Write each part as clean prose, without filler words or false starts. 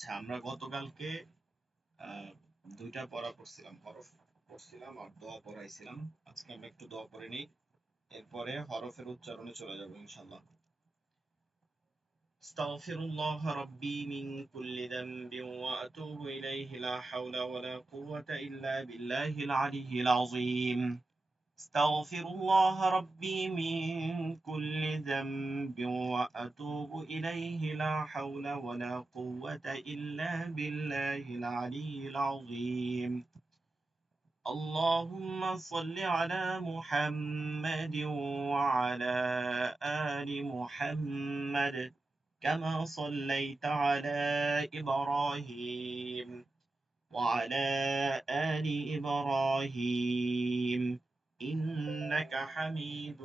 আচ্ছা, আমরা গতকালকে আহ, দুইটা পড়া করছিলাম, হরফ পড়ছিলাম আর দোয়া পড়াইছিলাম। আজকে আমরা একটু দোয়া করে নিই, এরপরে হরফের উচ্চারণে চলে যাবো ইনশাল্লাহ। استغفر الله ربي من كل ذنب وأتوب إليه لا حول ولا قوة إلا بالله العلي العظيم. استغفر الله ربي من كل ذنب وأتوب إليه لا حول ولا قوة إلا بالله العلي العظيم. اللهم صل على محمد وعلى آل محمد كما صليت على إبراهيم وعلى آل إبراهيم إنك حميد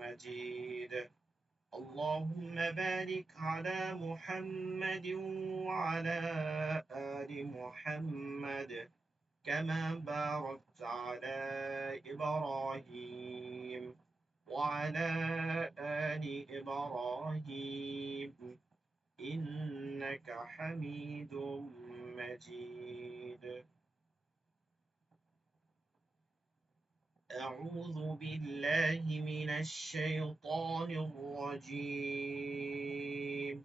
مجيد. اللهم بارك على محمد وعلى آل محمد كما باركت على إبراهيم وعلى آل إبراهيم إنك حميد مجيد. أعوذ بالله من الشيطان الرجيم.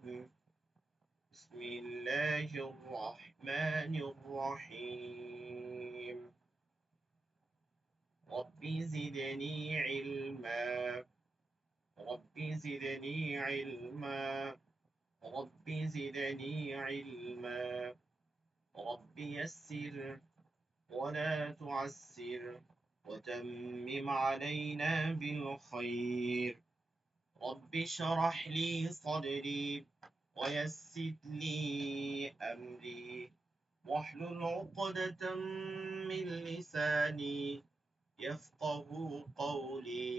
بسم الله الرحمن الرحيم. رب زدني علما. رب زدني علما. رب زدني علما. رب يسر ولا تعسر وتمم علينا بالخير. رب اشرح لي صدري ويسر لي أمري واحلل عقدة من لساني يفقه قولي.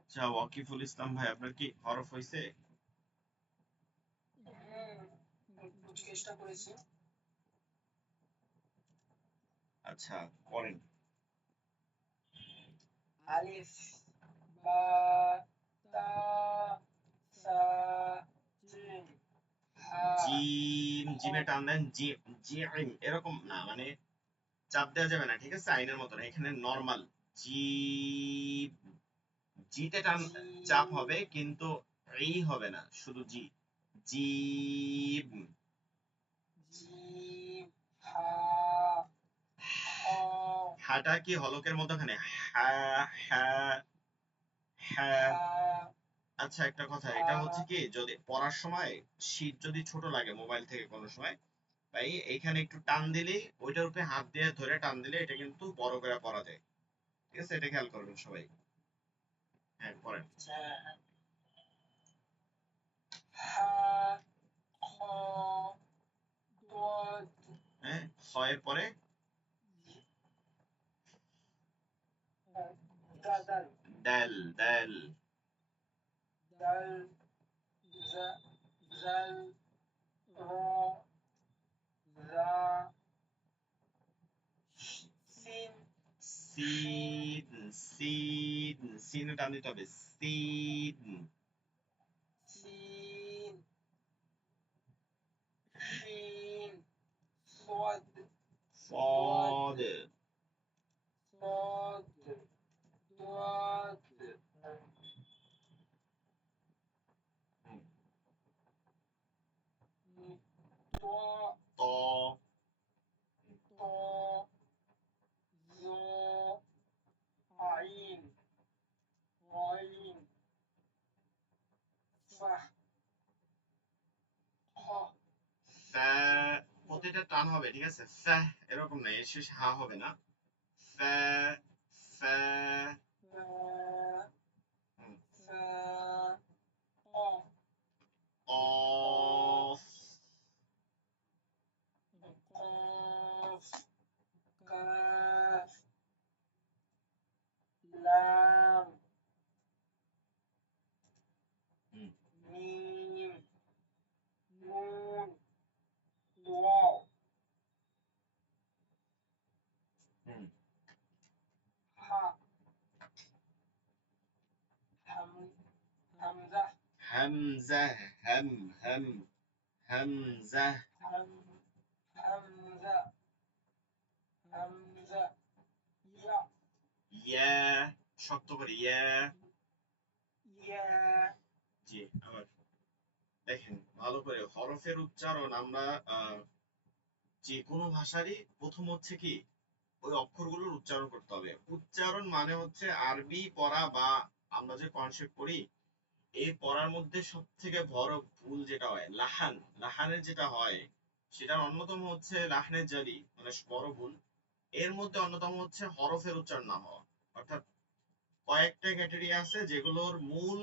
আচ্ছা, ওয়াকিফুল ইসলাম ভাই, আপনার কি হরফ হয়েছে? চেষ্টা করেছি। আচ্ছা, করেন। আলিফ, বা, তা, সা, জিম, হা। জিম, জিমে টান দেন। জি, জিম এরকম না, মানে চাপ দেওয়া যাবে না, ঠিক আছে? আইনের মতো না, এখানে নরমাল জি। জিতে টান, চাপ হবে কিন্তু এই হবে না, শুধু জি। জিম। জিম, হা, হ। হাটা কি হলকের মধ্যখানে? হা, হা, হা। আচ্ছা, একটা কথা, এটা হচ্ছে কি, যদি পড়ার সময় শীত যদি ছোট লাগে মোবাইল থেকে কোনো সময়, ভাই এইখানে একটু টান দিলেই, ওইটার উপরে হাত দিয়ে ধরে টান দিলে এটা কিন্তু বড় করে পড়া যায়, ঠিক আছে? এটা খেয়াল করবেন সবাই। হ্যাঁ, পড়েন। হা, খ, দদ, হ্যাঁ, ছয়ের পরে দাদাল, ডাল, ডাল। দাল, জাল, র, রা, সিন, সিন, সিন, সিনে টান দিতে হবে। সিন। সিন, শিন, صاد صاد. صاد ضاد طاء طا. طاء ظاء عين غين فح ح ফা। প্রতিটা টান হবে, ঠিক আছে? ফা, এরকম না, এর শেষ হা হবে না। ফা, ফা। فاء হুম। فاء قاف অফ। قاف كاف لام হুম, ميم نون واو হুম, ح هم همزة হামজা হামজা همزة همزة يا ইয়া শক্ত করে ইয়া। يا জি আবার দেখেন ভালো করে হরফের উচ্চারণ আমরা যে কোনো ভাষারই প্রথম হচ্ছে কি ওই অক্ষরগুলোর উচ্চারণ করতে হবে। উচ্চারণ মানে হচ্ছে আরবি পড়া বা আমরা যে কনসেপ্ট পড়ি এই পড়ার মধ্যে সব থেকে বড় ভুল যেটা হয় লাহানের যেটা হয় সেটার অন্যতম হচ্ছে লাহনের জালি মানে বড় ভুল। এর মধ্যে অন্যতম হচ্ছে হরফের উচ্চারণ না হওয়া। অর্থাৎ কয়েকটা ক্যাটেগরি আছে যেগুলোর মূল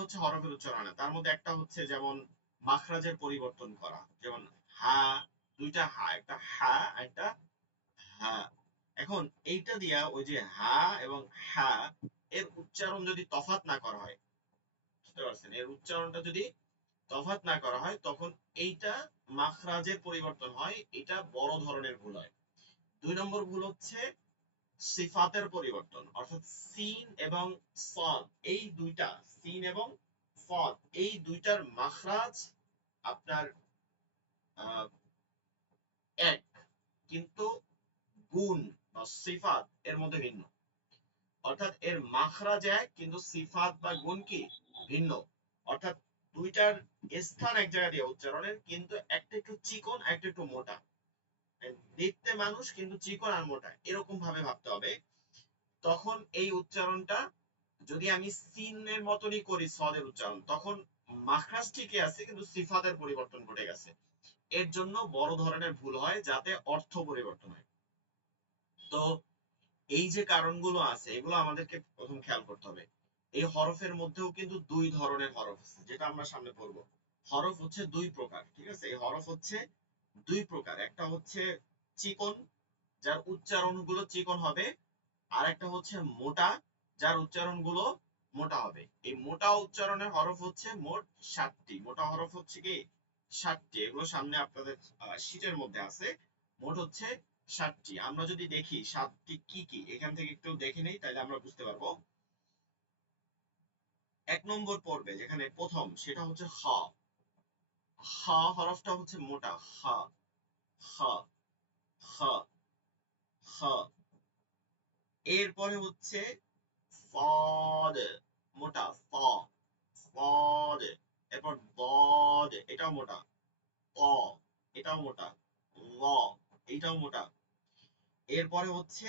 হচ্ছে হরফের উচ্চারণ। তার মধ্যে একটা হচ্ছে যেমন মাখরাজের পরিবর্তন করা, যেমন হা, দুইটা হা, একটা হা একটা হা। এখন এইটা দিয়া ওই যে হা এবং হা এর উচ্চারণ যদি তফাৎ না করা হয়, বুঝতে পারছেন, এর উচ্চারণটা যদি তফাৎ না করা হয় তখন এইটা মাখরাজের পরিবর্তন হয়, এটা বড় ধরনের ভুল হয়। 2 নম্বর ভুল হচ্ছে সিফাতের পরিবর্তন, অর্থাৎ সিন এবং সদ এই দুইটা, সিন এবং সদ এই দুইটার মাখরাজ আপনার আহ, এক, কিন্তু গুণ বা সিফাত এর মধ্যে ভিন্ন। অর্থাৎ এর মাখরাজ এক কিন্তু সিফাত বা গুণ কি ভিন্ন। অর্থাৎ দুইটার স্থান এক জায়গা দিয়ে উচ্চারণের, কিন্তু একটা একটু চিকন একটা একটু মোটা, দেখতে মানুষ কিন্তু চিকন আর মোটা এরকম ভাবে ভাবতে হবে। তখন এই উচ্চারণটা যদি আমি সিনের মতনই করি সদের উচ্চারণ, তখন মাখরাজ ঠিকই আছে কিন্তু সিফাতের পরিবর্তন ঘটে গেছে। এর জন্য বড় ধরনের ভুল হয় যাতে অর্থ পরিবর্তন হয়। তো এই যে কারণগুলো আছে এগুলো আমাদেরকে প্রথম খেয়াল করতে হবে। এই হরফের মধ্যেও কিন্তু 2 ধরনের হরফ আছে যেটা আমরা সামনে পড়ব। হরফ হচ্ছে 2 প্রকার, ঠিক আছে? এই হরফ হচ্ছে 2 প্রকার। একটা হচ্ছে চিকন, যার উচ্চারণ গুলো চিকন হবে, আর একটা হচ্ছে মোটা, যার উচ্চারণ গুলো মোটা হবে। এই মোটা উচ্চারণের হরফ হচ্ছে মোট 7টি। মোটা হরফ হচ্ছে কি 7টি, এগুলো সামনে আপনাদের শীটের মধ্যে আছে। মোট হচ্ছে 7টি। আমরা যদি দেখি 7টি কি কি এখান থেকে একটু দেখে নেই তাহলে আমরা বুঝতে পারবো। 1 নম্বর পর্বে যেখানে প্রথম সেটা হচ্ছে খ। খ হরফটা হচ্ছে মোটা, খ খ খ খ। এরপরে হচ্ছে ফদ, মোটা ফ ফদ। এরপর বদ, এটাও মোটা, ক এটাও মোটা, ল এটাও মোটা। এরপরে হচ্ছে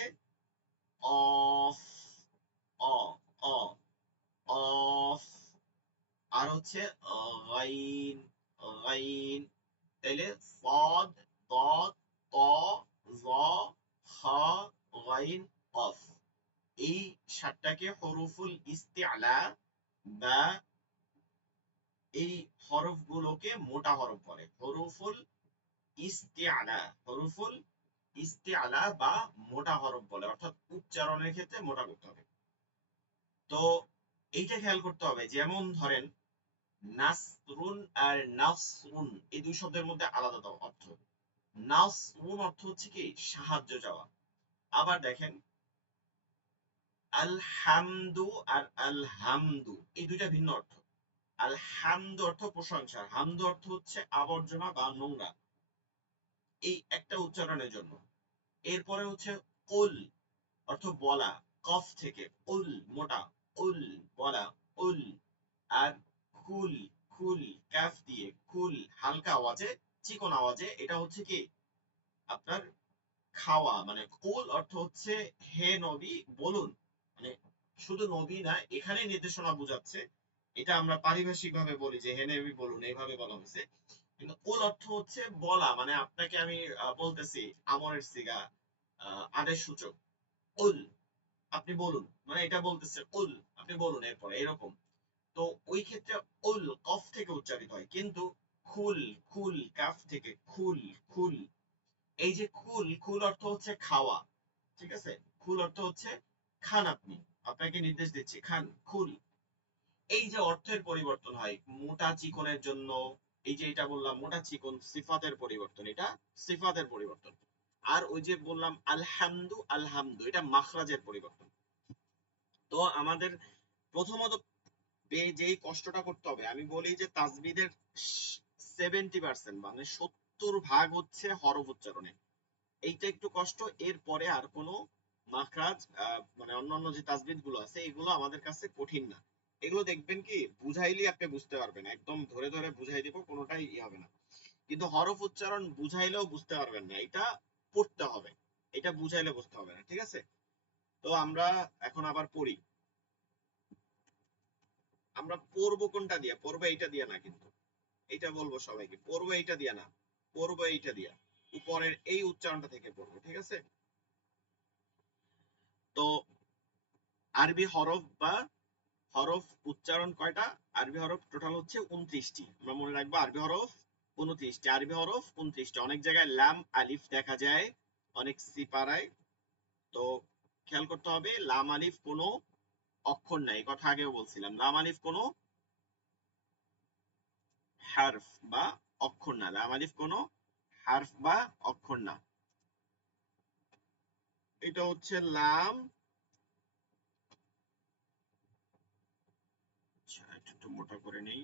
অফ, অ অ অফ। আর হচ্ছে গাইন, গাইন। তাইলে সদ, দদ, ত, জ, খ, গাইন, অফ। এই 7টাকে হরুফুল ইস্তিআলা বা এই হরফগুলোকে মোটা হরফ বলে। হরুফুল ইস্তিআলা, হরুফুল ইস্তিআলা বা মোটা হরফ বলে, অর্থাৎ উচ্চারণের ক্ষেত্রে মোটা করতে হবে। তো এইটা খেয়াল করতে হবে। যেমন ধরেন নাসরুন আর নাসরুন এই 2 শব্দের মধ্যে আলাদা অর্থ। নাসরুন অর্থ হচ্ছে কি সাহায্য চাওয়া। আবার দেখেন আল হামদু আর আল হামদু এই দুইটা ভিন্ন অর্থ। আল হামদু অর্থ প্রশংসা, হামদু অর্থ হচ্ছে আবর্জনা বা নোংরা, এই একটা উচ্চারণের জন্য। এরপরে হচ্ছে কুল অর্থ বলা, কফ থেকে উল মোটা, উল বলা, উল। আর কুল, কুল কাফ দিয়ে, কুল হালকা আওয়াজে চিকন আওয়াজে, এটা হচ্ছে কি আপনার খাওয়া। মানে কুল অর্থ হচ্ছে হে নবী বলুন, মানে শুধু নবী না, এখানে নির্দেশনা বোঝাচ্ছে। এটা আমরা পারিভাষিক ভাবে বলি যে হে নবী বলুন, এইভাবে বলা হয়েছে। কিন্তু কুল অর্থ হচ্ছে বলা, মানে আপনাকে আমি বলতেছি আমরের সিগা, আদেশ সূচক উল, আপনি বলুন, মানে এটা বলতেছে উল আপনি বলুন এরপরে এরকম। তো ওই ক্ষেত্রে উল কফ থেকে উচ্চারিত হয়, কিন্তু খুল, খুল কাফ থেকে, খুল খুল। এই যে খুল, খুল অর্থ হচ্ছে খাওয়া, ঠিক আছে? খুল অর্থ হচ্ছে খান, আপনি, আপনাকে নির্দেশ দিচ্ছি খান, খুল। এই যে অর্থের পরিবর্তন হয় মোটা চিকনের জন্য, এই যে এটা বললাম মোটা চিকন সিফাতের পরিবর্তন, এটা সিফাতের পরিবর্তন। আর ওই যে বললাম আলহামদু, আলহামদু এটা মাখরাজের পরিবর্তন। তো আমাদের প্রথমত যেই কষ্টটা করতে হবে, আমি বলি যে তাজবিদের 70% মানে 70% হচ্ছে হরফ উচ্চারণে। এইটা একটু কষ্ট, এরপরে আর কোনো মাখরাজ মানে অন্যান্য যে তাজবিদ গুলো আছে এগুলো আমাদের কাছে কঠিন না। এগুলো দেখবেন কি বুঝাইলেই আপনি বুঝতে পারবেন, একদম ধরে ধরে বুঝাই দিব, কোনোটাই হবে না। কিন্তু হরফ উচ্চারণ বুঝাইলেও বুঝতে পারবেন না, এটা পড়তে হবে, এটা বুঝাইলে বুঝতে হবে না, ঠিক আছে? তো আমরা এখন আবার পড়ি। আমরা পড়বো কোনটা দিয়ে? পড়বো এইটা দিয়ে না, কিন্তু এইটা বলবো সবাইকে, পড়বো এইটা দিয়ে না, পড়বো এইটা দিয়া, উপরের এই উচ্চারণটা থেকে পড়বো, ঠিক আছে? তো আরবি হরফ বা হরফ উচ্চারণ কয়টা? আরবি হরফ টোটাল হচ্ছে 29টি। আমরা মনে রাখবো আরবি হরফ 29টি, আরবি হরফ 29টি। অনেক জায়গায় লাম আলিফ দেখা যায় অনেক সিপারায়, তো খেয়াল করতে হবে লাম আলিফ কোনো অক্ষর নাই, এই কথা আগেও বলছিলাম। লাম আলিফ কোনো হারফ বা অক্ষর না, লাম আলিফ কোনো হারফ বা অক্ষর না। এটা হচ্ছে লাম, আচ্ছা একটু মোটা করে নেই।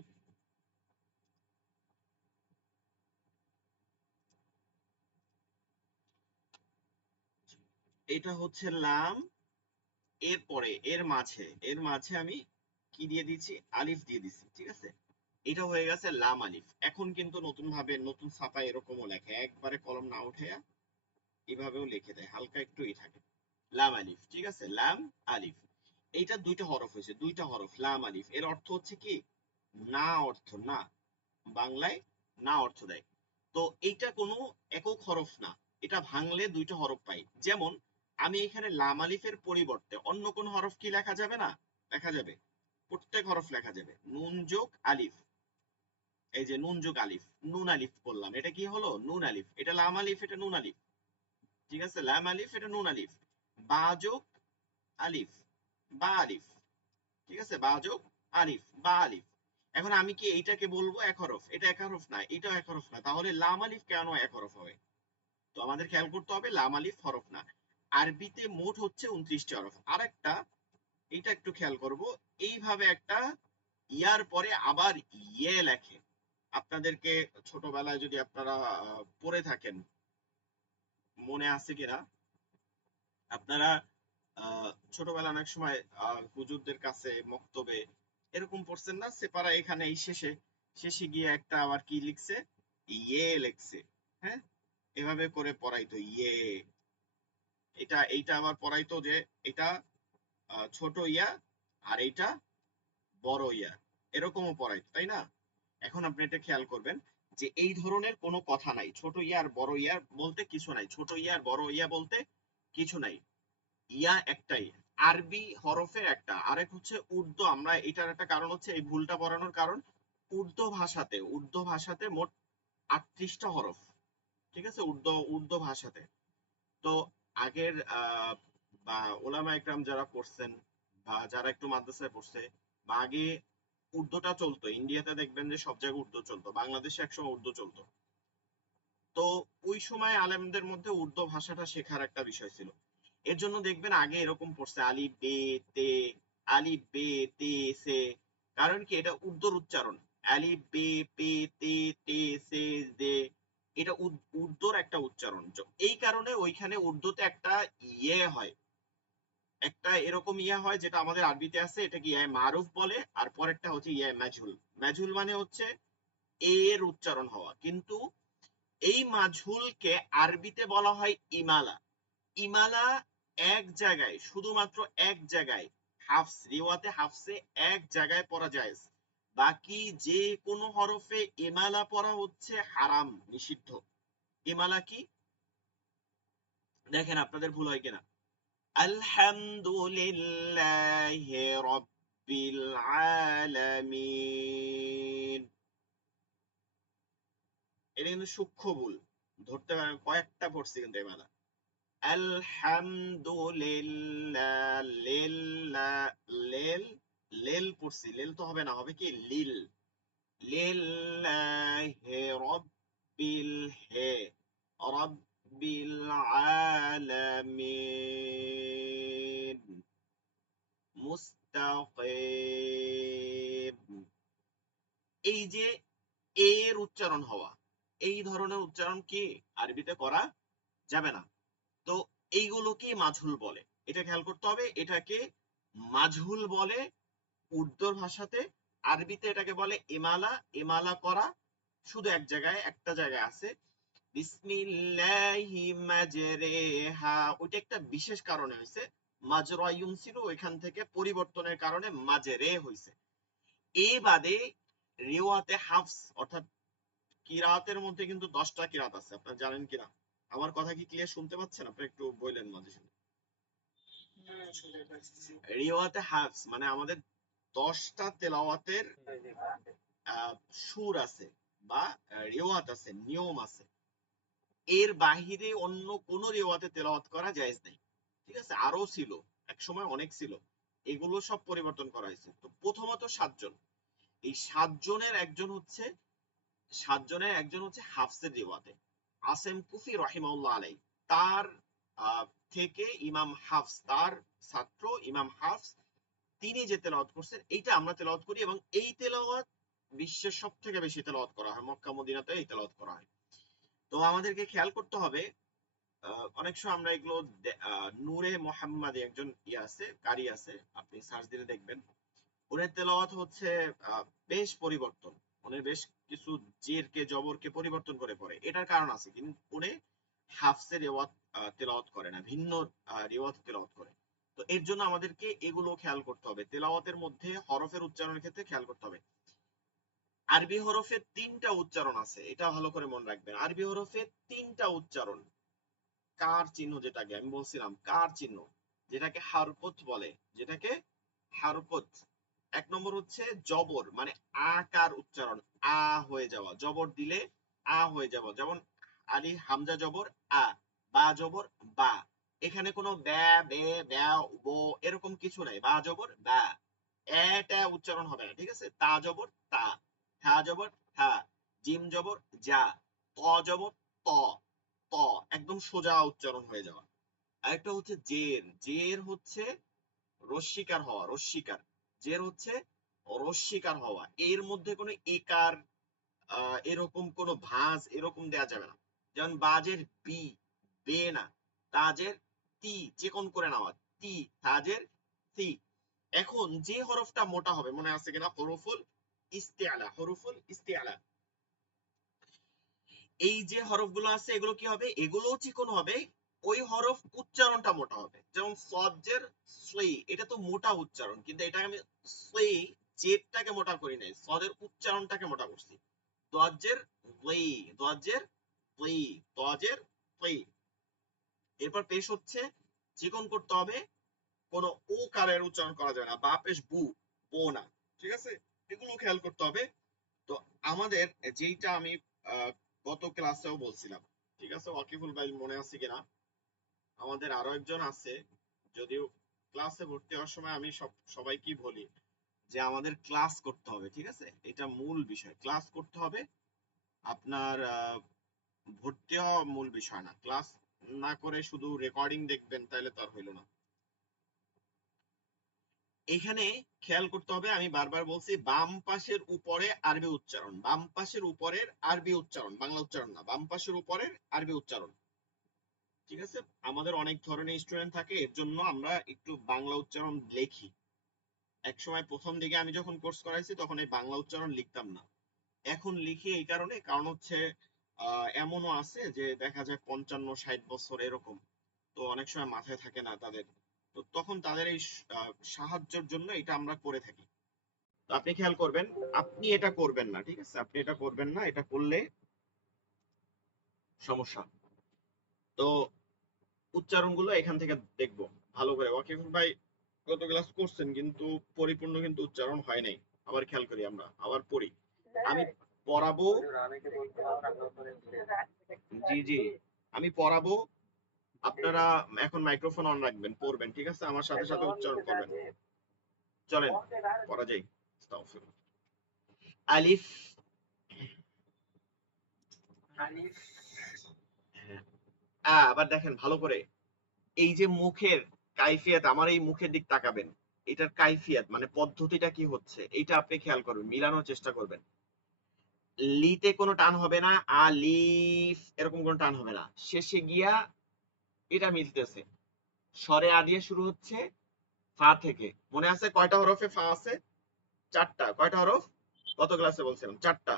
এটা হচ্ছে লাম, এরপরে এর মাঝে আমি কি দিয়ে দিচ্ছি? আলিফ দিয়ে দিচ্ছি, ঠিক আছে? এটা হয়ে গেছে লাম আলিফ। এখন কিন্তু নতুন ভাবে নতুন ছাপা এরকমও লেখে, একবারে কলম না উঠে এভাবেও লিখে দেয়, হালকা একটু থাকে। লাম আলিফ, ঠিক আছে? লাম আলিফ, এইটা দুইটা হরফ হয়েছে, দুইটা হরফ লাম আলিফ। এর অর্থ হচ্ছে কি? না, অর্থ না, বাংলায় না অর্থ দেয়। তো এইটা কোনো একক হরফ না, এটা ভাঙলে দুইটা হরফ পাই। যেমন আমি এখানে লাম আলিফের পরিবর্তে অন্য কোন হরফ কি লেখা যাবে না? লেখা যাবে, প্রত্যেক হরফ লেখা যাবে। নুন যোগ আলিফ, এই যে নুন যোগ আলিফ, নুন আলিফ বললাম, এটা কি হলো? নুন আলিফ। এটা লাম আলিফ, এটা নুন আলিফ, ঠিক আছে? লাম আলিফ, এটা নুন আলিফ। বা যোগ আলিফ, বা আলিফ, ঠিক আছে? বা যোগ আলিফ, বা আলিফ। এখন আমি কি এইটাকে বলবো এক হরফ? এটা এক হরফ না, এটাও এক হরফ না, তাহলে লাম আলিফ কেন এক হরফ হবে? তো আমাদের খেয়াল করতে হবে লাম আলিফ হরফ না। আরবিতে মোট হচ্ছে 29টি হরফ। আরেকটা, এটা একটু খেয়াল করব, এইভাবে একটা ইয়ার পরে আবার ইয়ে লেখে। আপনাদেরকে ছোটবেলায় যদি আপনারা পড়ে থাকেন, মনে আছে কিনা আপনারা ছোটবেলা অনেক সময় হুজুরদের কাছে মক্তবে এরকম পড়ছেন না? সেপারা এখানে এই শেষে শেষে গিয়ে একটা আবার কি লিখছে? ইয়ে লিখছে, হ্যাঁ? এভাবে করে পড়াইতো ইয়ে। এইটা আবার পড়াইতো যে এটা ছোট ইয়া আর এইটা বড় ইয়া, এরকমও পড়াইতো, তাই না? এখন আপনি এটা খেয়াল করবেন যে এই ধরনের কোনো কথা নাই, ছোট ইয়া আর বড় ইয়া বলতে কিছু নাই, ছোট ইয়া আর বড় ইয়া বলতে কিছু নাই, ইয়া একটাই। আরবি হরফের একটা, আরেক হচ্ছে উর্দু। আমরা এটার একটা কারণ হচ্ছে এই ভুলটা পড়ানোর কারণ, উর্দু ভাষাতে মোট 38টা হরফ, ঠিক আছে? উর্দু ভাষাতে। তো আগের বা ওলামা একরাম যারা পড়ছেন বা যারা একটু মাদ্রাসায় পড়ছে, বা আগে উর্দুটা চলতো, ইন্ডিয়াতে দেখবেন যে সব জায়গায় উর্দু চলতো, বাংলাদেশে একসময় উর্দু চলতো। তো ওই সময় আলেমদের মধ্যে উর্দু ভাষাটা শেখার একটা বিষয় ছিল। এর জন্য দেখবেন আগে এরকম পড়ছে আলিফ বে তে, আলিফ বে তে সে। কারণ কি? এটা উর্দুর উচ্চারণ। আলিফ বে পে তে তে সে দে, এটা উর্দুর একটা উচ্চারণ। এই কারণে ওইখানে উর্দুতে একটা ইয়ে হয়, একটা এরকম ইয়া হয় যেটা আমাদের আরবিতে আছে, এটা কি ইয়া মারুফ বলে, আর পরেরটা হচ্ছে ইয়া মাজহুল। মাজহুল মানে হচ্ছে এর উচ্চারণ হওয়া, কিন্তু এই মাজহুলকে আরবিতে বলা হয় ইমালা। ইমালা এক জায়গায়, শুধুমাত্র এক জায়গায়, হাফস রিওয়াতে হাফসে এক জায়গায় পড়া যায়, বাকি যে কোনো হরফে ইমালা পড়া হচ্ছে হারাম, নিষিদ্ধ। ইমালা কি? দেখেন আপনাদের ভুল হয় কিনা। আলহামদুলিল্লাহি রাব্বিল আলামিন, এটা কিন্তু সূক্ষ্ম ভুল, ধরতে পারেন কয়েকটা পড়ছি কিন্তু ইমালা। আলহামদুলিল্লাহ, লেল লেল পড়ছি, লেল তো হবে না, হবে কি লিল। লিল্লাহি রাব্বিল হে, রাব্বিল আলামিন, মুস্তাকিম, যে এর উচ্চারণ হওয়া, এই ধরনের উচ্চারণ কি আরবিতে করা যাবে না। তো এইগুলোকে মাজহুল বলে, এটা খেয়াল করতে হবে। এটাকে মাজহুল বলে উর্দুর ভাষাতে, আরবিতে এটাকে বলে ইমালা। ইমালা করা শুধু একটা জায়গায় আছে, বিসমিল্লাহি মাজরেহা, ওইটা একটা বিশেষ কারণে হয়েছে। মাজরায়ুন ছিল, ওইখান থেকে পরিবর্তনের কারণে মাজরে হয়েছে। এ বাদে রিওয়াতে হাফস অর্থাৎ কিরাতের মধ্যে কিন্তু 10টা কিরাত আছে, আপনারা জানেন কিনা? আমার কথা কি ক্লিয়ার শুনতে পাচ্ছেন? আপনি একটু বললেন মাঝে সাঝে। শুনতে পাচ্ছি। রিওয়াতে হাফস মানে আমাদের 10টা তেলাওয়াতের সুর আছে বা রিওয়াত আছে, নিয়ম আছে। এর বাহিরে অন্য কোন রিওয়াতে তেলাওয়াত করা জায়েজ নেই। ঠিক আছে? আরো ছিল, এক সময় অনেক ছিল, এগুলো সব পরিবর্তন করা হয়েছে। তো প্রথমত 7 জন, এই 7 জনের একজন হচ্ছে হাফসের রিওয়াতে, আসেম কুফি রহিমাউল্লাহ আলাই। তার থেকে ইমাম হাফস, তার ছাত্র ইমাম হাফস, তিনি যে তেলাওয়াত করছেন এইটা আমরা তেলাওয়াত করি, এবং এই তেলাওয়াত বিশ্বের সব থেকে বেশি তেলাওয়াত করা হয়, মক্কা মদিনাতে এই তেলাওয়াত করা হয়। তো আমাদেরকে খেয়াল করতে হবে, অনেক সময় আমরা এগুলো নূরে মোহাম্মদী একজন আছে, কারি আছে, আপনি সার্চ দিলে দেখবেন। ওনার তেলাওয়াত হচ্ছে বেশ পরিবর্তন, উনি বেশ কিছু জেরকে জবরকে পরিবর্তন করে পড়ে। এটার কারণ আছে, কিন্তু উনি হাফসের রেওয়াত তেলাওয়াত করে না, ভিন্ন রেওয়াত তেলাওয়াত করে। তো এর জন্য আমাদেরকে এগুলো খেয়াল করতে হবে, তেলাওয়াতের মধ্যে হরফের উচ্চারণের ক্ষেত্রে খেয়াল করতে হবে। আরবি হরফের 3টা উচ্চারণ আছে, এটা ভালো করে মনে রাখবেন। আরবি হরফের 3টা উচ্চারণ, কার চিহ্ন, যেটাকে আমি বলছিলাম কার চিহ্ন, যেটাকে হারকত বলে, যেটাকে হারকত। 1 নম্বর হচ্ছে জবর, মানে আকার উচ্চারণ, আ হয়ে যাওয়া, জবর দিলে আ হয়ে যাওয়া। যেমন আলি হামজা জবর আ, বা জবর বা। এখানে কোনো ব্যা বে ব্যা বো এরকম কিছু নাই, বা জবর বা, এটা উচ্চারণ হবে না। ঠিক আছে? তা জবর তা, হা জবর হা, জিম জবর যা, ত জবর ত, ত একদম সোজা উচ্চারণ হয়ে যাওয়া। আরেকটা হচ্ছে জের, জের হচ্ছে রস্বীকার হওয়া, রস্বীকার, জের হচ্ছে রস্বীকার হওয়া। এর মধ্যে কোনো একার এরকম কোনো ভাঁজ এরকম দেয়া যাবে না। যেমন বাজের বি, বে না, তাজের তি, চিকন করে নেওয়া তি, তাজের তি। এখন যে হরফটা মোটা হবে, মনে আছে কিনা, হরফুল ইস্তেআলা, হরফুল ইস্তেআলা। এই যে হরফগুলো আছে এগুলো কি হবে, এগুলোও চিকন হবে, ওই হরফ উচ্চারণটা মোটা হবে। যেমন সজ্জের সই, এটা তো মোটা উচ্চারণ, কিন্তু এটা আমি সই জেরটাকে মোটা করি নাই, সদের উচ্চারণটাকে মোটা করছি। দজ্জের ওই, দজ্জের ওই, দজের ওই। এরপর পেশ হচ্ছে চিকন করতে হবে, কোন ও কারের উচ্চারণ করা যাবে না, বা পেশ বু, বো না। ঠিক আছে? এগুলো খেয়াল করতে হবে। তো আমাদের যেইটা আমি আহ, গত ক্লাসেও বলছিলাম, ঠিক আছে, ওয়াকিবুল ভাই মনে আছে কিনা, আমাদের আরো একজন আছে, যদিও ক্লাসে ভর্তি হওয়ার সময় আমি সবাইকে বলি যে আমাদের ক্লাস করতে হবে। ঠিক আছে? এটা মূল বিষয়, ক্লাস করতে হবে। আপনার ভর্তি হওয়া মূল বিষয় না, ক্লাস না করে শুধু রেকর্ডিং দেখবেন তাহলে তো আর হইল না। এখানে খেয়াল করতে হবে, আমি বারবার বলছি, বাম পাশের উপরে আরবি উচ্চারণ, বাম পাশের উপরের আরবি উচ্চারণ, বাংলা উচ্চারণ না, বাম পাশের উপরের আরবি উচ্চারণ। ঠিক আছে? আমাদের অনেক ধরনের স্টুডেন্ট থাকে, এর জন্য আমরা একটু বাংলা উচ্চারণ লিখি। এক সময় প্রথম দিকে আমি যখন কোর্স করাইছি তখন এই বাংলা উচ্চারণ লিখতাম না, এখন লিখি এই কারণ হচ্ছে এমনও আছে যে দেখা যায় 55-60 বছর এরকম, তো অনেক সময় মাথায় থাকে না তাদের, তো তখন তাদের এই সাহায্যের জন্য এটা আমরা করে থাকি। তো আপনি খেয়াল করবেন, আপনি এটা করবেন না। ঠিক আছে? আপনি এটা করবেন না, এটা করলে সমস্যা। তো উচ্চারণগুলো এখান থেকে দেখবো ভালো করে। ওয়াকিফ ভাই গত ক্লাস করছেন কিন্তু পরিপূর্ণ কিন্তু উচ্চারণ হয় নাই, আবার খেয়াল করি, আমরা আবার পড়ি। আমি পড়াবো, জি জি, আমি পড়াবো, আপনারা এখন মাইক্রোফোন অন রাখবেন, পড়বেন। ঠিক আছে? আমার সাথে সাথে উচ্চারণ করবেন। চলেন পড়া যাই। আস্তাগফিরুল্লাহ। আলিফ, আলিফ, হ্যাঁ, আবার দেখেন ভালো করে, এই যে মুখের কাইফিয়াত, আমার এই মুখের দিক তাকাবেন, এটার কাইফিয়াত মানে পদ্ধতিটা কি হচ্ছে, এটা আপনি খেয়াল করবেন, মিলানোর চেষ্টা করবেন। লিতে কোনো টান হবে না, আলিফ এরকম কোনো টান হবে না, শেষে গিয়া এটা মিলতেছে। স্বরে আ দিয়ে শুরু হচ্ছে, ফা থেকে। মনে আছে কয়টা হরফে ফা আছে? 4টা। কয়টা হরফ? কত ক্লাসে বলছিলাম? 4টা।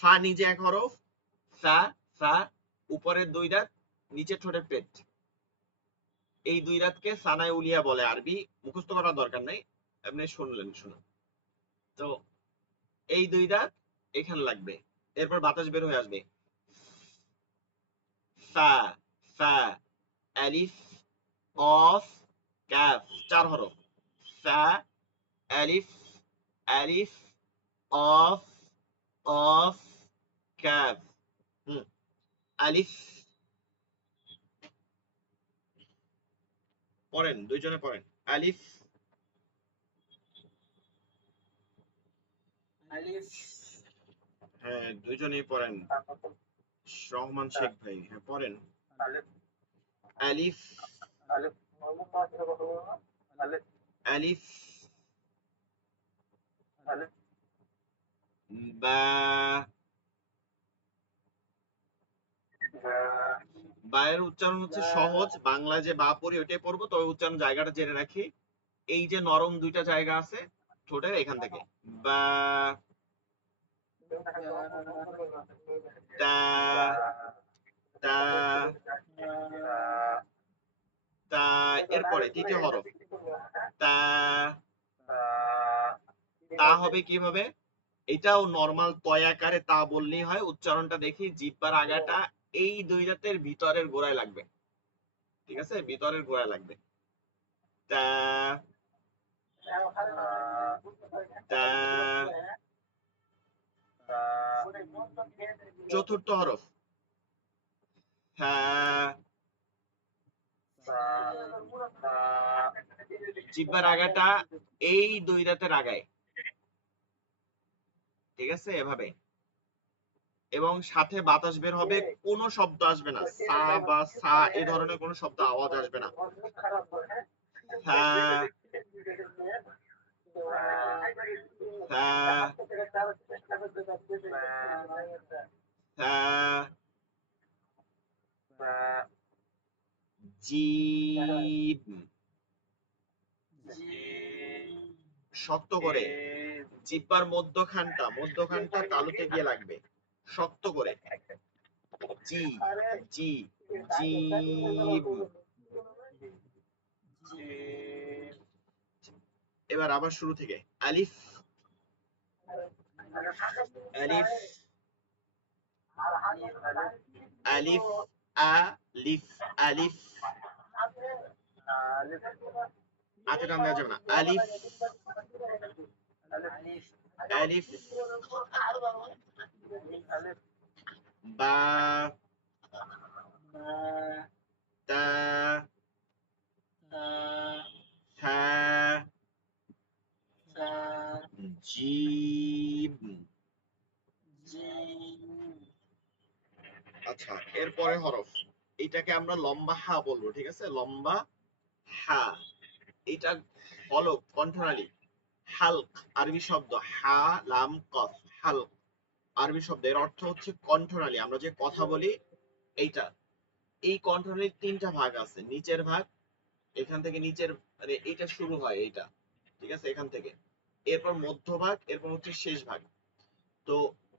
ফা নিজে এক হরফ, সা সা, উপরের 2 দাঁত, নিচে ঠোঁটের পেট, এই 2 দাঁতকে সানায় উলিয়া বলে। আরবি মুখস্থ করার দরকার নাই, আপনি শুনলেন, শুনুন। তো এই 2 দাঁত এখানে লাগবে, এরপর বাতাস বের হয়ে আসবে। সা সা, আলিফ, কফ, কাফ, 4 হরফ। সা, আলিফ, আলিফ, কফ, কফ, কাফ। আলিফ। পড়েন, দুইজনে পড়েন। আলিফ। আলিফ। হ্যাঁ, দুইজনেই পড়েন। রহমান শেখ ভাই, হ্যাঁ পড়েন। আলিফ। আলিফ। আলিফ। আলিফ। আলিফ। আলিফ। বা। বায়ের উচ্চারণ হচ্ছে সহজ, বাংলা যে বা পড়ি ওইটাই পড়বো, তবে উচ্চারণ জায়গাটা জেনে রাখি। এই যে নরম 2টা জায়গা আছে ঠোঁটের, এখান থেকে বা, তা, তা, তা, এরপরে 3টে হরফ। তা, তা হবে কিভাবে? এটাও নরমাল তয়াকারে তা বললেই হয়। উচ্চারণটা দেখি, জিহ্বার আগাটা এই 2 দাঁতের ভিতরের গোড়ায় লাগবে, ঠিক আছে? ভিতরের গোড়ায় লাগবে। তা, তা। 4র্থ হরফ। থা, জিহ্বার আগাটা এই 2 দাঁতের আগায়, ঠিক আছে? এভাবে। এবং সাথে বাতাস বের হবে, কোনো শব্দ আসবে না, সা বা সা এই ধরনের কোনো শব্দ আওয়াজ আসবে না। সা, সা, সা, জিম। শক্ত করে জিহ্বার মধ্যখানটা তালুতে গিয়ে লাগবে, শক্ত করে। জি, জি, জিম। এবার আবার শুরু থেকে। আলিফ। আলিফ। আলিফ, আলিফ, আলিফ। আতে টান দেওয়া যাবে না। আলিফ। আলিফ। বা, তা, থা, জিম। আচ্ছা, এরপরে হরফ, এটাকে আমরা লম্বা হা বলবো, ঠিক আছে? লম্বা হা। এটা হলক, কণ্ঠনালী। হালক আরবি শব্দ, হা লাম কফ, হালক আরবি শব্দ, এর অর্থ হচ্ছে কণ্ঠনালী। আমরা যে কথা বলি এইটা, এই কণ্ঠনালীর 3টা ভাগ আছে। নিচের ভাগ, এখান থেকে নিচের, মানে এইটা শুরু হয় এইটা, ঠিক আছে? এখান থেকে, এরপর মধ্যভাগ, এরপর হচ্ছে শেষ ভাগ। তো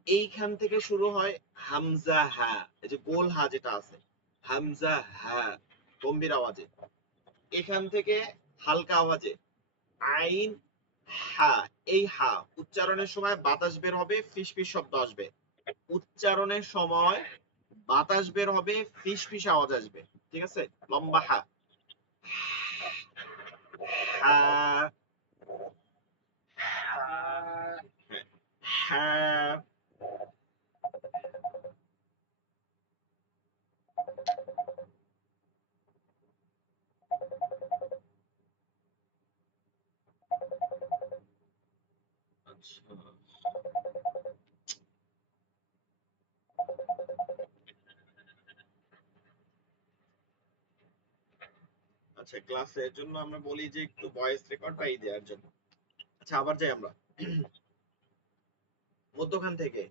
এইখান থেকে শুরু হয় হামজা হা, এই যে গোল হা যেটা আছে, হামজা হা গম্ভীর আওয়াজে। এখান থেকে হালকা আওয়াজে আইন হা, এই হা উচ্চারণের সময় বাতাস বের হবে, ফিসফিস শব্দ আসবে। উচ্চারণের সময় বাতাস বের হবে, ফিসফিস আওয়াজ আসবে, ঠিক আছে? লম্বা হা। হা, হা। আচ্ছা, আচ্ছা, ক্লাসের জন্য আমরা বলি যে একটু ভয়েস রেকর্ড পাই দেওয়ার জন্য। আচ্ছা, আবার যাই আমরা মধ্যখান থেকে।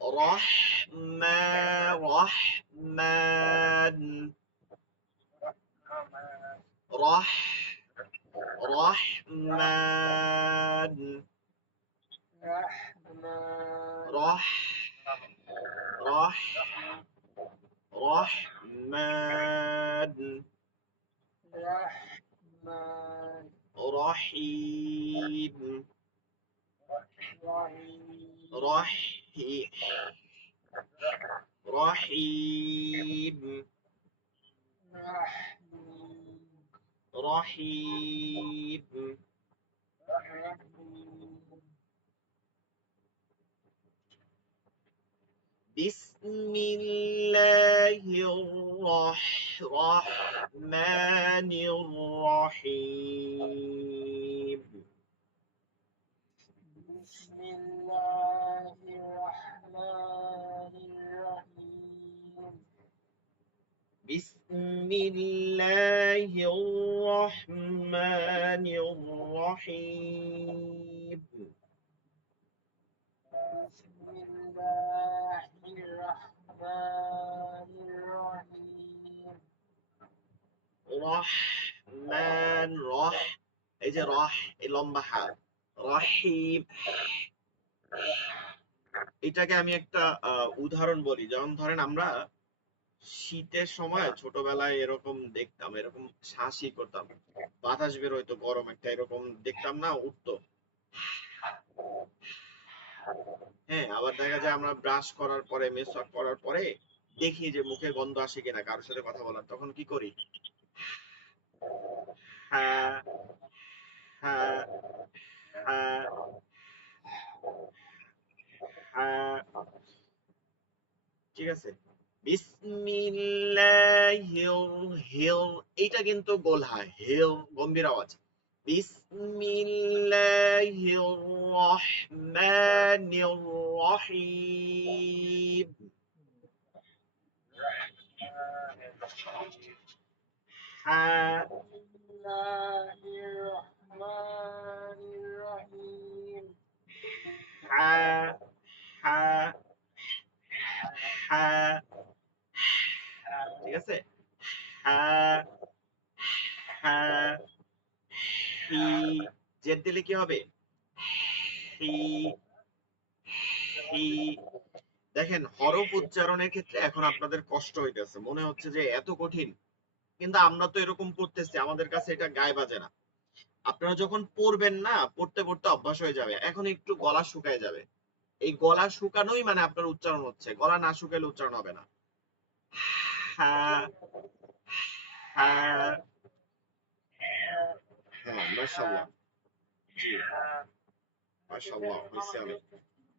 رحمن رحمن رح رح رحمن رحيم رحيم رحيم رحيم بسم الله الرحمن الرحيم بسم الله الرحمن الرحيم بسم الله الرحمن الرحيم بسم الله الرحمن الرحيم রহমান এই যে এই লম্বা হা রহিম এটাকে আমি একটা উদাহরণ বলি, যেমন ধরেন আমরা শীতের সময় ছোটবেলায় এরকম দেখতাম, এরকম শ্বাসই করতাম, বাতাস বের হইতো গরম একটা, এরকম দেখতাম না, উঠতো। হ্যাঁ, আবার দেখা যায় আমরা ব্রাশ করার পরে, মেসওয়াক করার পরে দেখি যে মুখে গন্ধ আসে কিনা কারোর সাথে কথা বলার, তখন কি করি? হ্যাঁ হ্যাঁ হ্যাঁ হ্যাঁ, ঠিক আছে। এইটা কিন্তু গোলহা, হেল গম্ভীর আওয়াজ। বিসমিল্লাহির রহমানির রহিম। হ্যাঁ হ্যাঁ হ্যাঁ হ্যাঁ, ঠিক আছে। হ্যাঁ হ্যাঁ, হি জেদ দিলে কি হবে? হি হি। দেখেন, হরফ উচ্চারণের ক্ষেত্রে এখন আপনাদের কষ্ট হইতেছে, মনে হচ্ছে যে এত কঠিন, কিন্তু আমরা তো এরকম পড়তেছি, আমাদের কাছে এটা গায়ে বাজে না। আপনারা যখন পড়বেন না, পড়তে পড়তে অভ্যাস হয়ে যাবে, এখন একটু গলা শুকায় যাবে। এই গলা শুকানোই মানে আপনার উচ্চারণ হচ্ছে, গলা না শুকালে উচ্চারণ হবে না। হ্যাঁ হ্যাঁ হ্যাঁ, মাশাআল্লাহ, জি মাশাআল্লাহ, হইছে অনেক।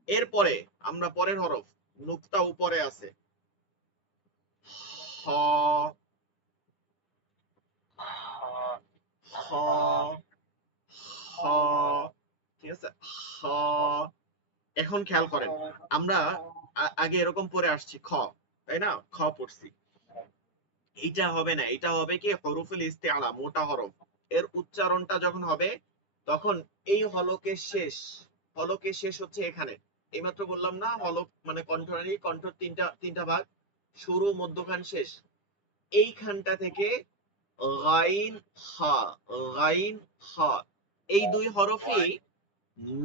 এরপরে আমরা পরের হরফ, নুকতা উপরে আছে, হ হ হ, ঠিক আছে, হ। এখন খেয়াল করেন, আমরা আগে এরকম পড়ে আসছি খ, তাই না, খ পড়ছি। এইটা হবে না, এটা হবে কি হরফুল ইস্তিআলা, মোটা হরফ। এর উচ্চারণটা যখন হবে, তখন এই হলকের শেষ, হলকের শেষ হচ্ছে এখানে। এইমাত্র বললাম না, হলক মানে কণ্ঠনালী, কণ্ঠ তিনটা ভাগ, শুরু মধ্যখান শেষ। এইখানটা থেকে গাইন হা, গাইন হা, এই দুই হরফই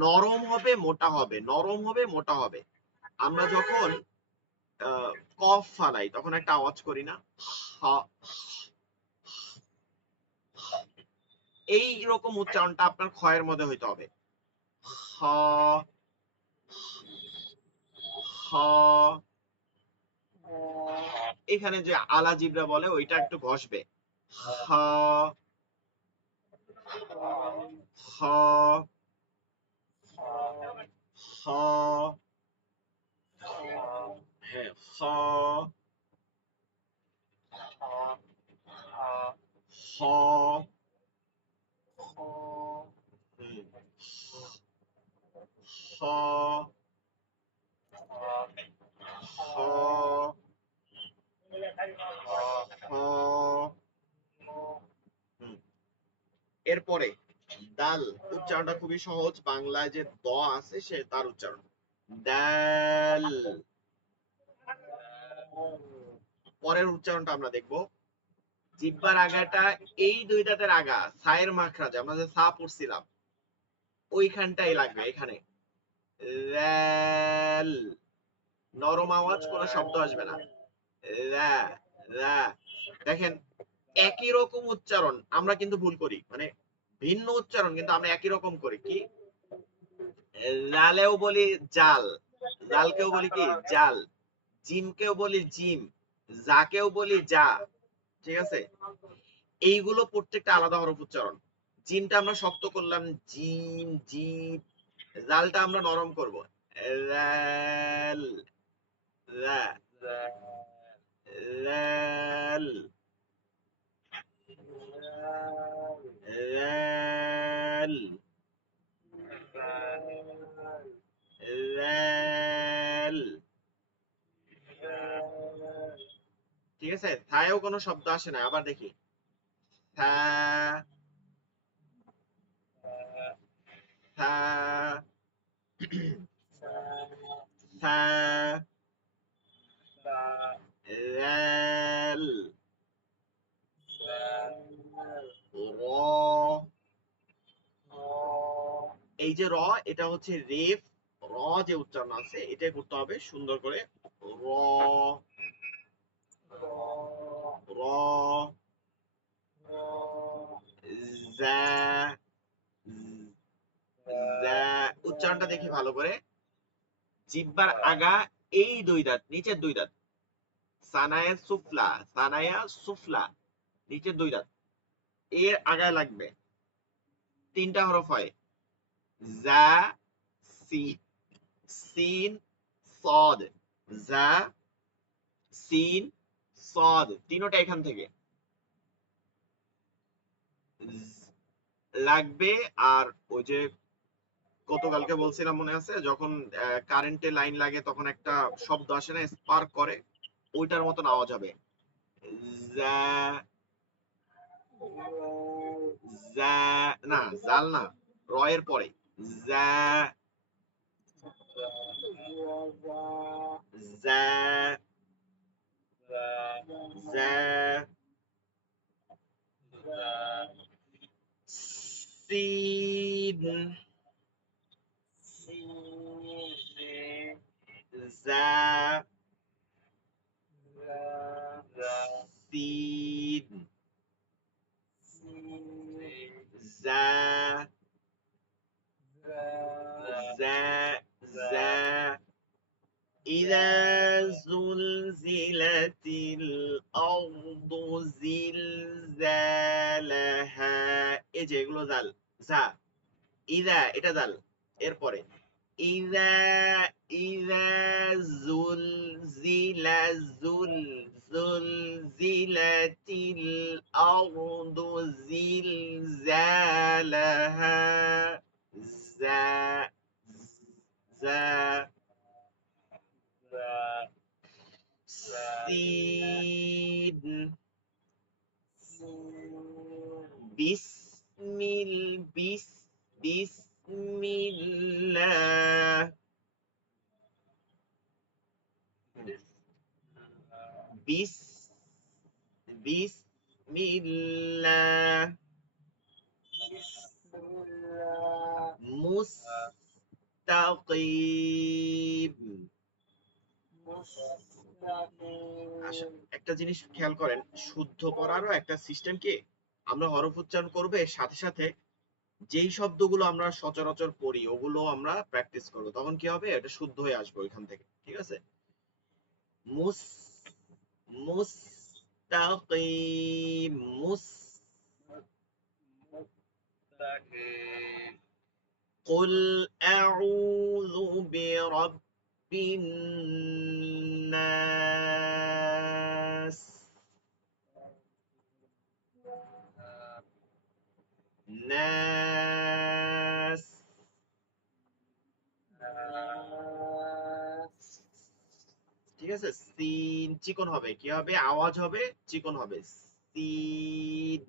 নরম হবে মোটা হবে, নরম হবে মোটা হবে। আমরা যখন কফ ফালাই তখন একটা আওয়াজ করি না, হা, এই রকম উচ্চারণটা আপনার ক্ষয়ের মধ্যে হইতে হবে। হ হ, এখানে যে আলা জিবরা বলে ওইটা একটু ঘষবে। হ হ হ, হ্যাঁ, হ হ, হুম, হ হ হ, হুম। এরপরে দাল উচ্চারণটা খুবই সহজ, বাংলায় যে দ আছে সে তার উচ্চারণ দাল। পরের উচ্চারণটা আমরা দেখব, জিহ্বার আগাটা এই দুই দাঁতের আগা সায়ের মাখরাজ, আমরা যে সা পড়ছিলাম ওইখানটাই লাগবে, এখানে ল্যাল, নরম আওয়াজ, কোনো শব্দ আসবে না। লা লা, দেখেন একই রকম উচ্চারণ আমরা কিন্তু ভুল করি, মানে ভিন্ন উচ্চারণ কিন্তু আমরা একই রকম করি। কি লালেও বলি জাল, জালকেও বলি কি জাল, জিমকেও বলি জিম, জাকেও বলি যা, ঠিক আছে? এইগুলো প্রত্যেকটা আলাদা হরফ উচ্চারণ। জিমটা আমরা শক্ত করলাম জিম জিম, জালটা আমরা নরম করব লাল লা লাল লাল লাল, ঠিক আছে? থায়েও কোনো শব্দ আসে না, আবার দেখি থা থা থা লাল র, এই যে র, এটা হচ্ছে রেফ, র যে উচ্চারণ আছে এটা করতে হবে সুন্দর করে, র র জা জা, উচ্চারণটা দেখি ভালো করে, জিহ্বার আগা এই দুই দাঁত, নিচের দুই দাঁত, সানায়া সুফলা, সানায়া সুফলা, নিচের দুই দাঁত এর আগায় লাগবে, তিনটা হরফ হয় জা সিন, সিন সদ, জা সিন সদ, তিনটা এখান থেকে লাগবে। আর ওই যে গতকালকে বলছিলাম মনে আছে, যখন কারেন্টে লাইন লাগে তখন একটা শব্দ আসে না, স্পার্ক করে, ওইটার মতন আওয়াজ হবে জা জা, না জাল না, র এর পরে জা জা জা, সিন জা সিন জা জা জা, إذا زلزلت الأرض زلزالها, এই যে এগুলো জাল, জা ইদা এটা জাল, এরপরে ইদা ইদা জুলজিলা জুল জুলজিলাতিল আরদু জিলজালাহা জা জা সিন বিসমিল বিস বিসমিল্লাহ বিস বিসমিল্লাহ মুস্তাকিম। আচ্ছা, একটা জিনিস খেয়াল করেন, শুদ্ধ পড়ারও একটা সিস্টেম কি, আমরা হরফ উচ্চারণ করবে সাথে সাথে যেই শব্দগুলো আমরা সচরাচর পড়ি ওগুলো আমরা প্র্যাকটিস করবো, তখন কি হবে, এটা শুদ্ধ হয়ে আসবে ওইখান থেকে, ঠিক আছে? মুস মুস্তাকিম মুস, قل أعوذ برب الناس নাস, ঠিক আছে? সিন চিকন হবে, কি হবে, আওয়াজ হবে চিকন হবে, সিন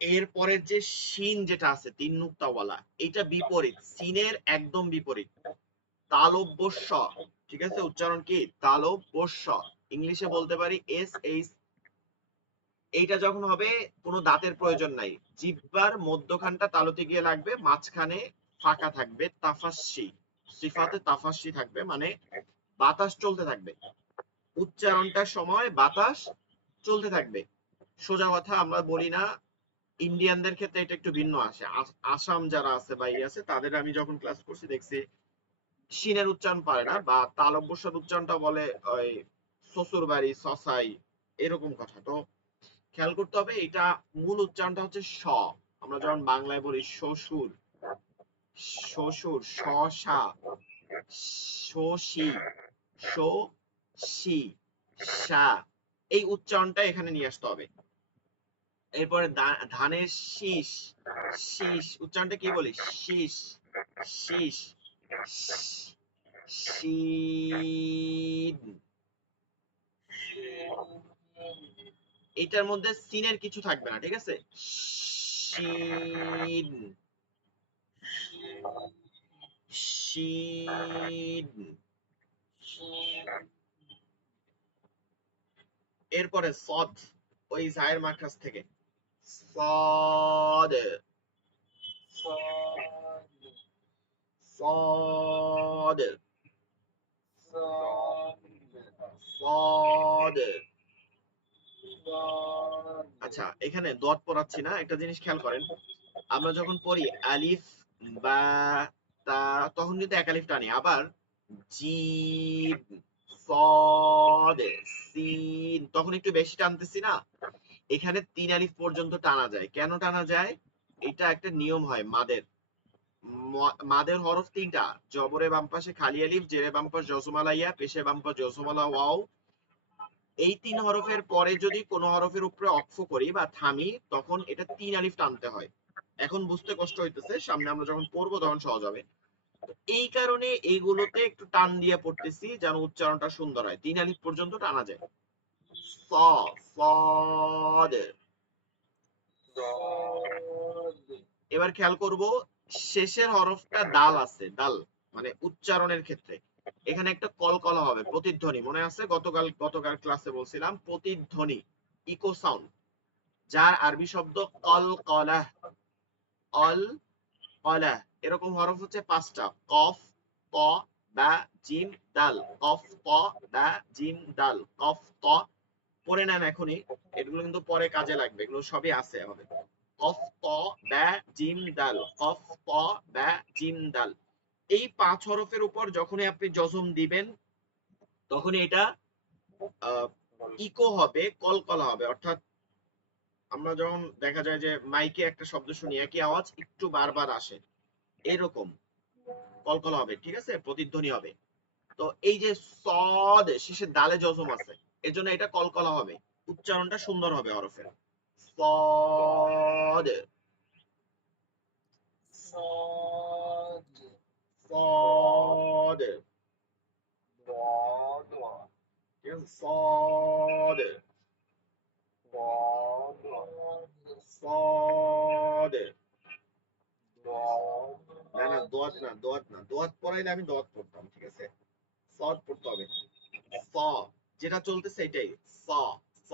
এরপরের যে শিন যেটা আছে 3 নুক্তাওয়ালা, এটা বিপরীত, সিনের একদম বিপরীত। তালব্য স, ঠিক আছে, উচ্চারণ কি তালব্য স, ইংলিশে বলতে পারি SH। এইটা যখন হবে কোনো দাঁতের প্রয়োজন নাই, জিহ্বার মধ্যখানটা তালুতে গিয়ে লাগবে, মাঝখানে ফাঁকা থাকবে, তাফাসসি, সিফাতে তাফাসসি থাকবে, মানে বাতাস চলতে থাকবে, উচ্চারণটার সময় বাতাস চলতে থাকবে। সোজা কথা আমরা বলি না, ইন্ডিয়ানদের ক্ষেত্রে এটা একটু ভিন্ন আসে। আসাম যারা আছে বা ইয়ে আছে, তাদের আমি যখন ক্লাস করছি দেখছি শিনের উচ্চারণ পারে না, বা তালব্যস্বর উচ্চারণটা বলে ওই শ্বশুর বাড়ি, সসাই, এরকম কথা। তো খেয়াল করতে হবে, এটা মূল উচ্চারণটা হচ্ছে স। আমরা যখন বাংলায় বলি শ্বশুর, শ্বশুর, শশা, শশি, শশি, সা, এই উচ্চারণটা এখানে নিয়ে আসতে হবে। এরপরে ধানের শীষ, শীষ উচ্চারণটা কি বলি, শীষ, শীষ, শীন। এটার মধ্যে সিনের কিছু থাকবে না, ঠিক আছে, শীন, শীন। এরপরে সদ, ওই জায়ের মাখাস থেকে সদ, সদ, সদ। আচ্ছা, এখানে দত পড়াচ্ছি না, একটা জিনিস খেয়াল করেন, আমরা যখন পড়ি আলিফ বা তা, তখন কিন্তু এক আলিফ টানি, আবার জিম, সদ, সিন, তখন একটু বেশি টানতেছি না, এখানে 3 আলিফ পর্যন্ত টানা যায়। কেন টানা যায়? এটা একটা নিয়ম হয় মাদের। মাদের হরফ 3টা, জবরে বাম পাশে খালি আলিফ, জেরে বাম পাশ জজমালা ইয়া, পেশে বাম পাশ জজমালা ওয়াও। এই 3 হরফের পরে যদি কোনো হরফের উপরে অক্ফ করি বা থামি, তখন এটা 3 আলিফ টানতে হয়। এখন বুঝতে কষ্ট হইতেছে, সামনে আমরা যখন পড়বো তখন সহজ হবে। এই কারণে এইগুলোতে একটু টান দিয়ে পড়তেছি যেন উচ্চারণটা সুন্দর হয়, 3 আলিফ পর্যন্ত টানা যায়। স, সদ। এবার খেয়াল করব, শেষের হরফটা দাল আছে, দাল, মানে উচ্চারণের ক্ষেত্রে এখানে একটা কলকলা হবে, প্রতিধ্বনি, মনে আছে গতকাল ক্লাসে বলছিলাম প্রতিধ্বনি, ইকো সাউন্ড, যার আরবি শব্দ কলকলাহ, অল কলাহ। এরকম হরফ হচ্ছে 5টা, কফ, ক, বা, জিম, দাল, কফ, ক, বা, জিম, দাল, কফ, ক। পড়ে নেন এখনই, এগুলো কিন্তু পরে কাজে লাগবে, এগুলো সবই আছে আমাদের। কফ, ক, বা, জিম, দাল, কফ, ক, বা, জিম, দাল। এই 5 হরফের উপর যখনই আপনি জজম দিবেন, তখনই এটা ইকো হবে, কলকলা হবে। অর্থাৎ আমরা যখন দেখা যায় যে মাইকে একটা শব্দ শুনি, একই আওয়াজ একটু বারবার আসে, এরকম কলকলা হবে, ঠিক আছে, প্রতিধ্বনি হবে। তো এই যে সদ, শেষে দালে জজম আছে, এজন্য এটা কলকলা হবে, উচ্চারণটা সুন্দর হবে হরফের। সদ, সদ, ঠিক আছে, সদ, সদ। না না, দোয়াত না, দোয়াত না, দোয়াত পড়াইলে আমি দোয়াত পড়তাম, ঠিক আছে, সদ পড়তে হবে। স, যেটা চলতেছে এটাই, স, স,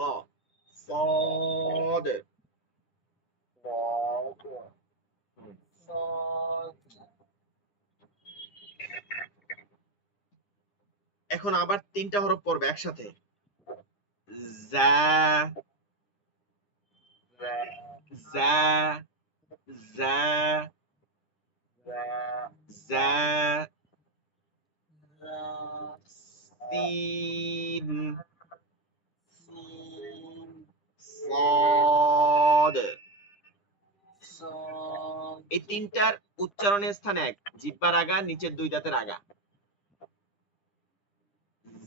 সদ। হুম। এখন আবার 3টা হরফ পড়বে একসাথে, যা, যা, যা, যা, সিন, সদ। এই 3টার উচ্চারণের স্থান এক, জিহ্বার আগা, নিচের 2 দাঁতের আগা।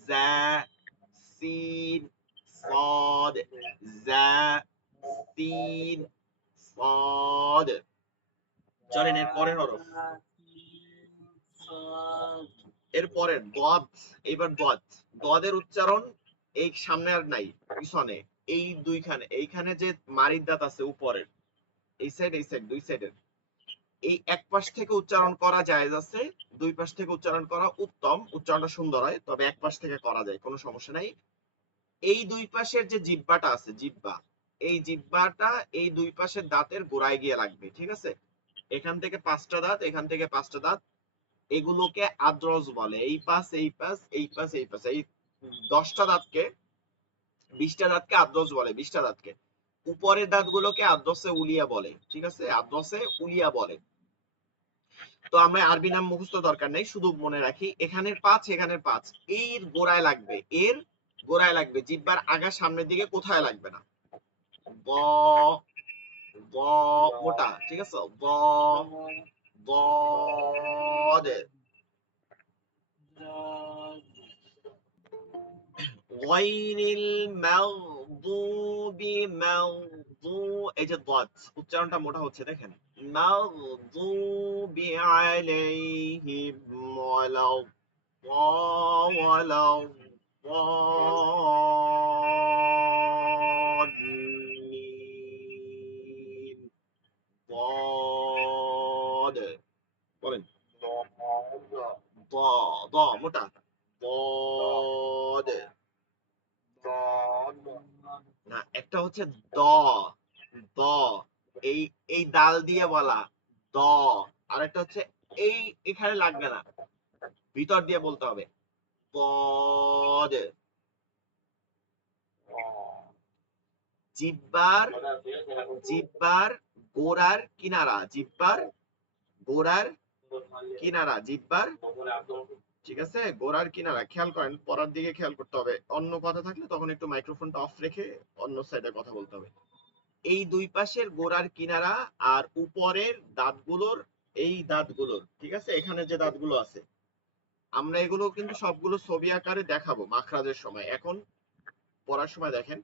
যা, সিন, সদ, যা, সিন, সদ। চলেন এর পরের হরফ, এর পরের দদ। এইবার দদ, দদের উচ্চারণ এই সামনে আর নাই, পিছনে, এই দুইখানে, এইখানে যে মারির দাঁত আছে উপরের, এই সাইড দুই সাইডের এই এক পাশ থেকে উচ্চারণ করা জায়েজ আছে, দুই পাশ থেকে উচ্চারণ করা উত্তম, উচ্চারণটা সুন্দর হয়, তবে এক পাশ থেকে করা যায়, কোনো সমস্যা নাই। এই দুই পাশের যে জিহ্বাটা আছে, জিহ্বা, এই জিহ্বাটা এই দুই পাশের দাঁতের গোড়ায় গিয়ে লাগবে, ঠিক আছে? এখান থেকে 5টা দাঁত, এখান থেকে 5টা দাঁত, এগুলোকে আদ্রজ বলে। এই পাশ, এই পাশ, এই পাশ, এই পাশ, এই 10টা দাঁতকে, 20টা দাঁতকে আদ্রজ বলে, 20টা দাঁতকে। উপরের দাঁতগুলোকে আদ্রসে উলিয়া বলে, ঠিক আছে? আদ্রসে উলিয়া বলে। তো আমরা আরবি নাম মুখস্থ দরকার নেই, শুধু মনে রাখি এখানের 5, এখানের 5, এর গোড়ায় লাগবে, এর গোড়ায় লাগবে, জিহ্বার আগা সামনের দিকে কোথায় লাগবে না। ব ব মোটা, ঠিক আছে? ব ضاد غير المغضوب এই যে ضاد উচ্চারণটা মোটা হচ্ছে দেখেন, মাগদুবি আলাইহিম ওয়ালা ওয়ালা ضالين ضاد বলেন ض ض মোটা ضاد না, একটা হচ্ছে দ, দ এই এই দাল দিয়ে বলা দ, আর একটা হচ্ছে এই এখানে লাগবে না, ভিতর দিয়ে বলতে হবে ضاد জিহ্বার জিহ্বার গোড়ার কিনারা, জিহ্বার গোড়ার কিনারা, জিহ্বার, ঠিক আছে? গোড়ার কিনারা খেয়াল করেন, পড়ার দিকে খেয়াল করতে হবে, অন্য কথা থাকলে তখন একটু মাইক্রোফোনটা অফ রেখে অন্য সাইডে কথা বলতে হবে। এই দুই পাশের গোড়ার কিনারা আর উপরের দাঁতগুলোর, এই দাঁতগুলোর, ঠিক আছে? এখানে যে দাঁতগুলো আছে, আমরা এগুলো কিন্তু সবগুলো ছবি আকারে দেখাবো মাখরাজের সময়, এখন পড়ার সময় দেখেন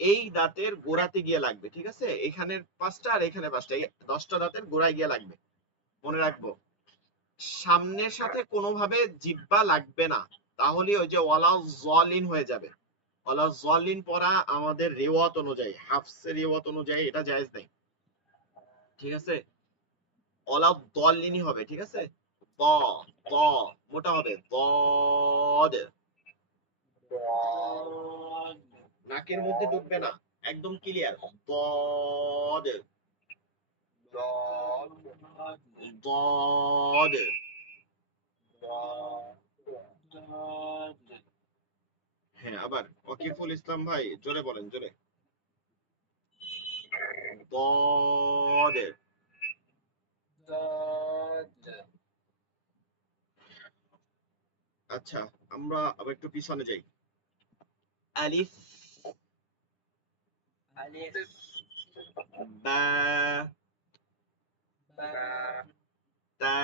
এই দাঁতের গোড়াতে গিয়ে লাগবে, ঠিক আছে? এখানের 5টা আর এখানে 5টা, এই 10টা দাঁতের গোড়ায় গিয়ে লাগবে, মনে রাখবো। সামনের সাথে কোনোভাবে জিহ্বা লাগবে না, তাহলে ওই যে ওয়ালা জলিন হয়ে যাবে। ওয়ালা জলিন পড়া আমাদের রিওয়াত অনুযায়ী, হাফসের রিওয়াত অনুযায়ী এটা জায়েজ নেই, ঠিক আছে? ওয়ালা দলিনই হবে, ঠিক আছে? দ দ মোটা হবে ضاد, নাকের মধ্যে ঢুকবে না, একদম ক্লিয়ার ضاد ضاد। হ্যাঁ, আবার ওয়াকিফুল ইসলাম ভাই জোরে বলেন, জোরে ضاد। আচ্ছা, আমরা আবার একটু পিছনে যাই। আলিফ বা তা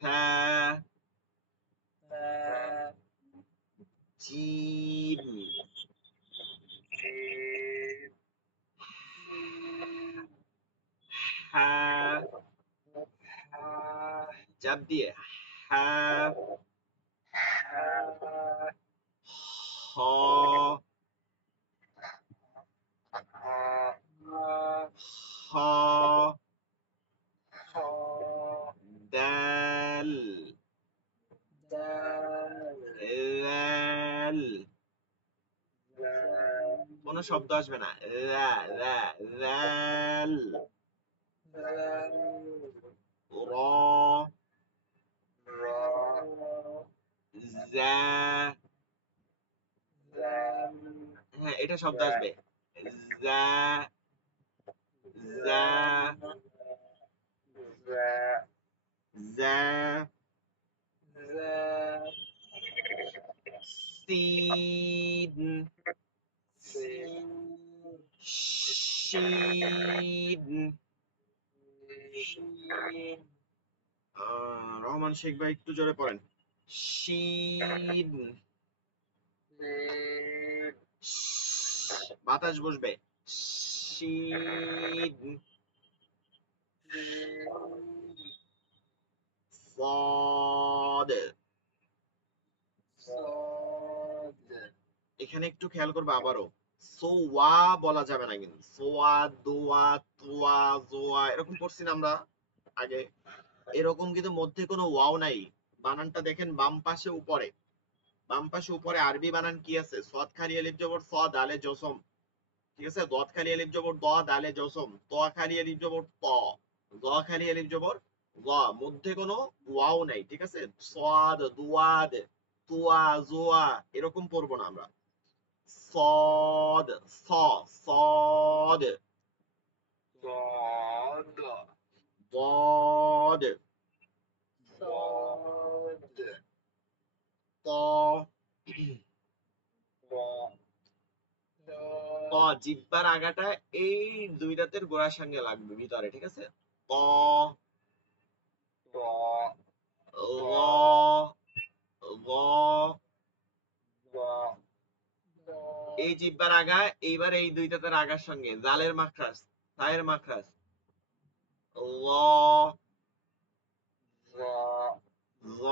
থা জিম হা, চাপ দিয়ে হা, হ, হ, দাল, লাল, কোনো শব্দ আসবে না, রা রা লাল, র, জা, হ্যাঁ এটা শব্দ আসবে, জা জা জা, সিন শিন। রহমান শেখ ভাই একটু জোরে পড়েন, শিন, বাতাস বসবে, শিন, صاد। এখানে একটু খেয়াল করবে আবারও, সোয়া বলা যাবে না কিন্তু, সোয়া, দোয়া, তোয়া, জোয়া এরকম পড়ছি না আমরা আগে, এরকম কিন্তু মধ্যে কোনো ওয়াও নাই। বানানটা দেখেন বাম পাশে উপরে, বাম পাশে উপরে আরবি বানান কি আছে? সদ খালি আলিফ জবর স, দালে জসম, ঠিক আছে? দদ খালি আলিফ জবর দ, দালে জসম, ত খালি আলিফ জবর ত, জ খালি আলিফ জবর গ, মধ্যে কোনো ওয়াও নাই, ঠিক আছে? সাদ, দুয়াদ, তুয়া, জোয়া এরকম পড়বো না আমরা। صاد صاد صاد ضاد صاد ط ضاد ط জিহ্বার আগাটা এই দুই দাঁতের গোড়ার সঙ্গে লাগবে ভিতরে, ঠিক আছে? ত ضاد ল ল ضاد এই জিহ্বার আগা এইবার এই দুই দাঁতের আগার সঙ্গে জালের মাখরাজ, তায়ের মাখরাজ ল ল।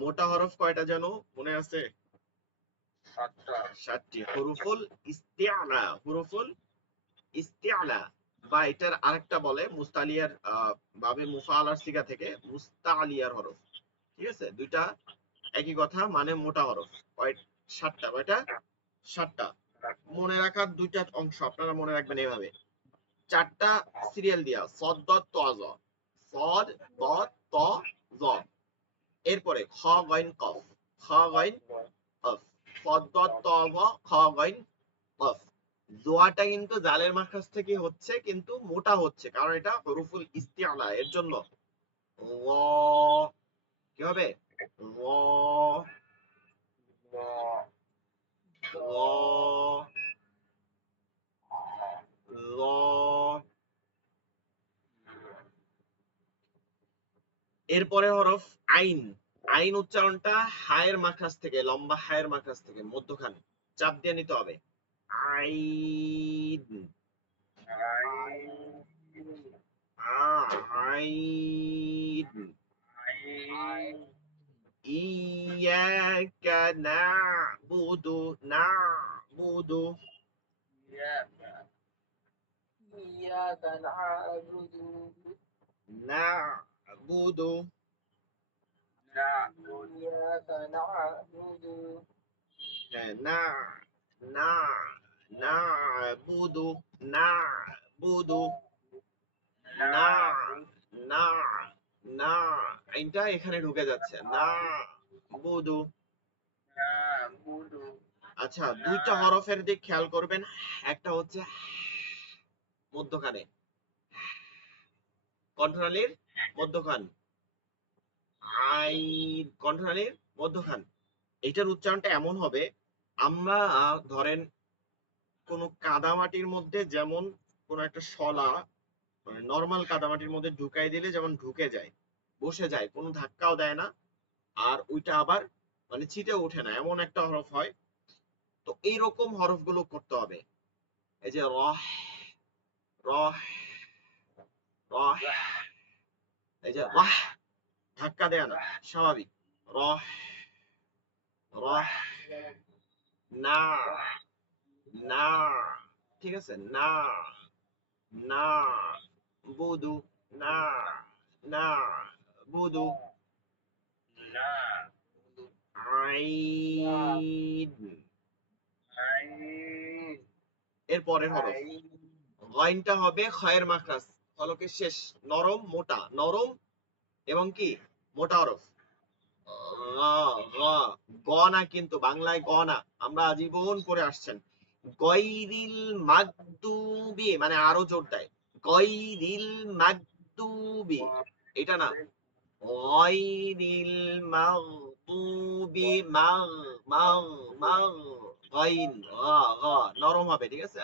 মোটা হরফ কয়টা জানো মনে আছে? 7টি। হুরুফুল ইস্তিআলা, হুরুফুল ইস্তিআলা, বা এটার আরেকটা বলে মুস্তালিয়ার বাবে মুফাআলার সিগা থেকে মুস্তালিয়ার হরফ, ঠিক আছে? দুইটা একই কথা, মানে মোটা হরফ। 7টা, কয়টা? 7টা। মনে রাখার দুইটা অংশ আপনারা মনে রাখবেন এভাবে, 4টা সিরিয়াল দিয়া, সদ দত ত জ, সদ দত ত জ, এরপরে খ গইন কফ, খ গইন কফ, সদ দত ত জ, খ গইন কফ। জোয়াটা কিন্তু জালের মাখরাজ থেকে হচ্ছে, কিন্তু মোটা হচ্ছে, কারণ এটা হরফুল ইস্তিআলা, এর জন্য ল কি হবে? ল ল ল। এরপরে হরফ আইন। আইন উচ্চারণটা হায়ের মাখরাজ থেকে, লম্বা হায়ের মাখরাজ থেকে মধ্যখানে চাপ দিয়ে নিতে হবে। আইন আইন। ইয়াকা না'বুদু, না'বুদু إياك نعبد না'বুদু إياك نعبد হ্যাঁ, না না না'বুদু, না'বুদু না না না, আইনটা এখানে ঢুকে যাচ্ছে, না বুদু। نعبد আচ্ছা, দুইটা হরফের দিক খেয়াল করবেন, একটা হচ্ছে মধ্যখানে, কণ্ঠনালীর মধ্যখান, আই কণ্ঠনালীর মধ্যখান, এটার উচ্চারণটা এমন হবে, আমরা ধরেন কোন কাদামাটির মধ্যে যেমন কোন একটা শলা মানে নরমাল কাদামাটির মধ্যে ঢুকাই দিলে যেমন ঢুকে যায়, বসে যায়, কোনো ধাক্কাও দেয় না, আর ওইটা আবার মানে ছিটে ওঠে না, এমন একটা হরফ হয়। তো এইরকম হরফগুলো করতে হবে। এই যে রহ, রহ, রহ, এই যে রাহ, ধাক্কা দেয় না, স্বাভাবিক। রহ, রহ, না না, ঠিক আছে? না না বুদু, না না বুদু। আইন। এর পরের হরফ গইনটা হবে খয়ের মাখরাজ, ফলকের শেষ, নরম মোটা, নরম এবং কি মোটা হরফ। গ না, কিন্তু বাংলায় গ না, আমরা আজীবন করে আসছেন। গয়রিল মাগদুবি, মানে আরো জোর দেয়, গয়রিল মাগদুবি, এটা না, গয়রিল মাগদুবি, মাগ মাগ মাগ, গইন নরম হবে, ঠিক আছে?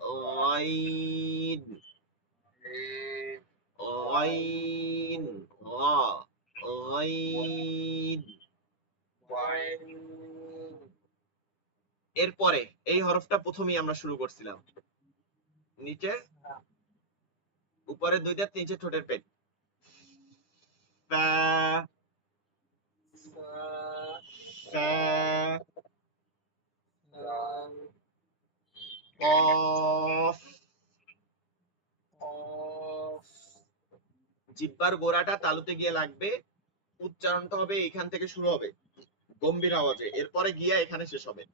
গইন গইন গইন। এরপরে এই হরফটা প্রথমেই আমরা শুরু করছিলাম, নিচে উপরে দুই দাঁত, নিচে ঠোঁটের পেট, ফা ফা لام কফ قاف জিহ্বার গোড়াটা তালুতে গিয়ে লাগবে, উচ্চারণটা হবে এখান থেকে শুরু হবে গম্ভীর আওয়াজে, এরপরে গিয়ে এখানে শেষ হবে।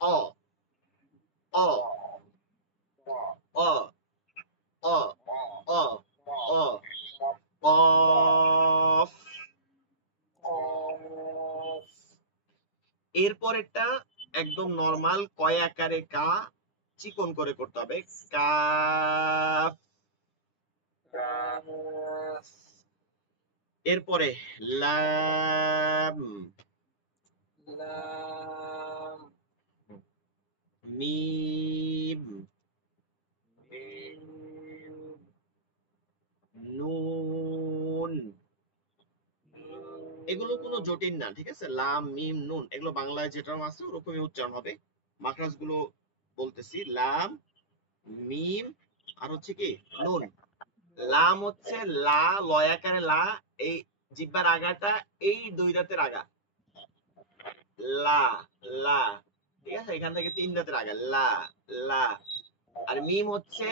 অ অ অ অ অ অ কফ। قاف এরপরেরটা একদম নরমাল কয় আকারে কা, চিকন করে করতে হবে, কাফ। كاف এরপরে লাম لام মিম ميم নুন। এগুলো কোনো জটিল না, ঠিক আছে? লাম মিম নুন এগুলো বাংলায় যেটা আছে ওরকমই উচ্চারণ হবে। মাখরাজ গুলো বলতেছি, লাম মিম আর হচ্ছে কি নুন। লাম হচ্ছে লা, লয় আকারে লা, এই জিহ্বার আগাটা এই দুই দাঁতের আগা, লা লা, ঠিক আছে? এখান থেকে তিন দাঁতের আগা, লা লা। আর মিম হচ্ছে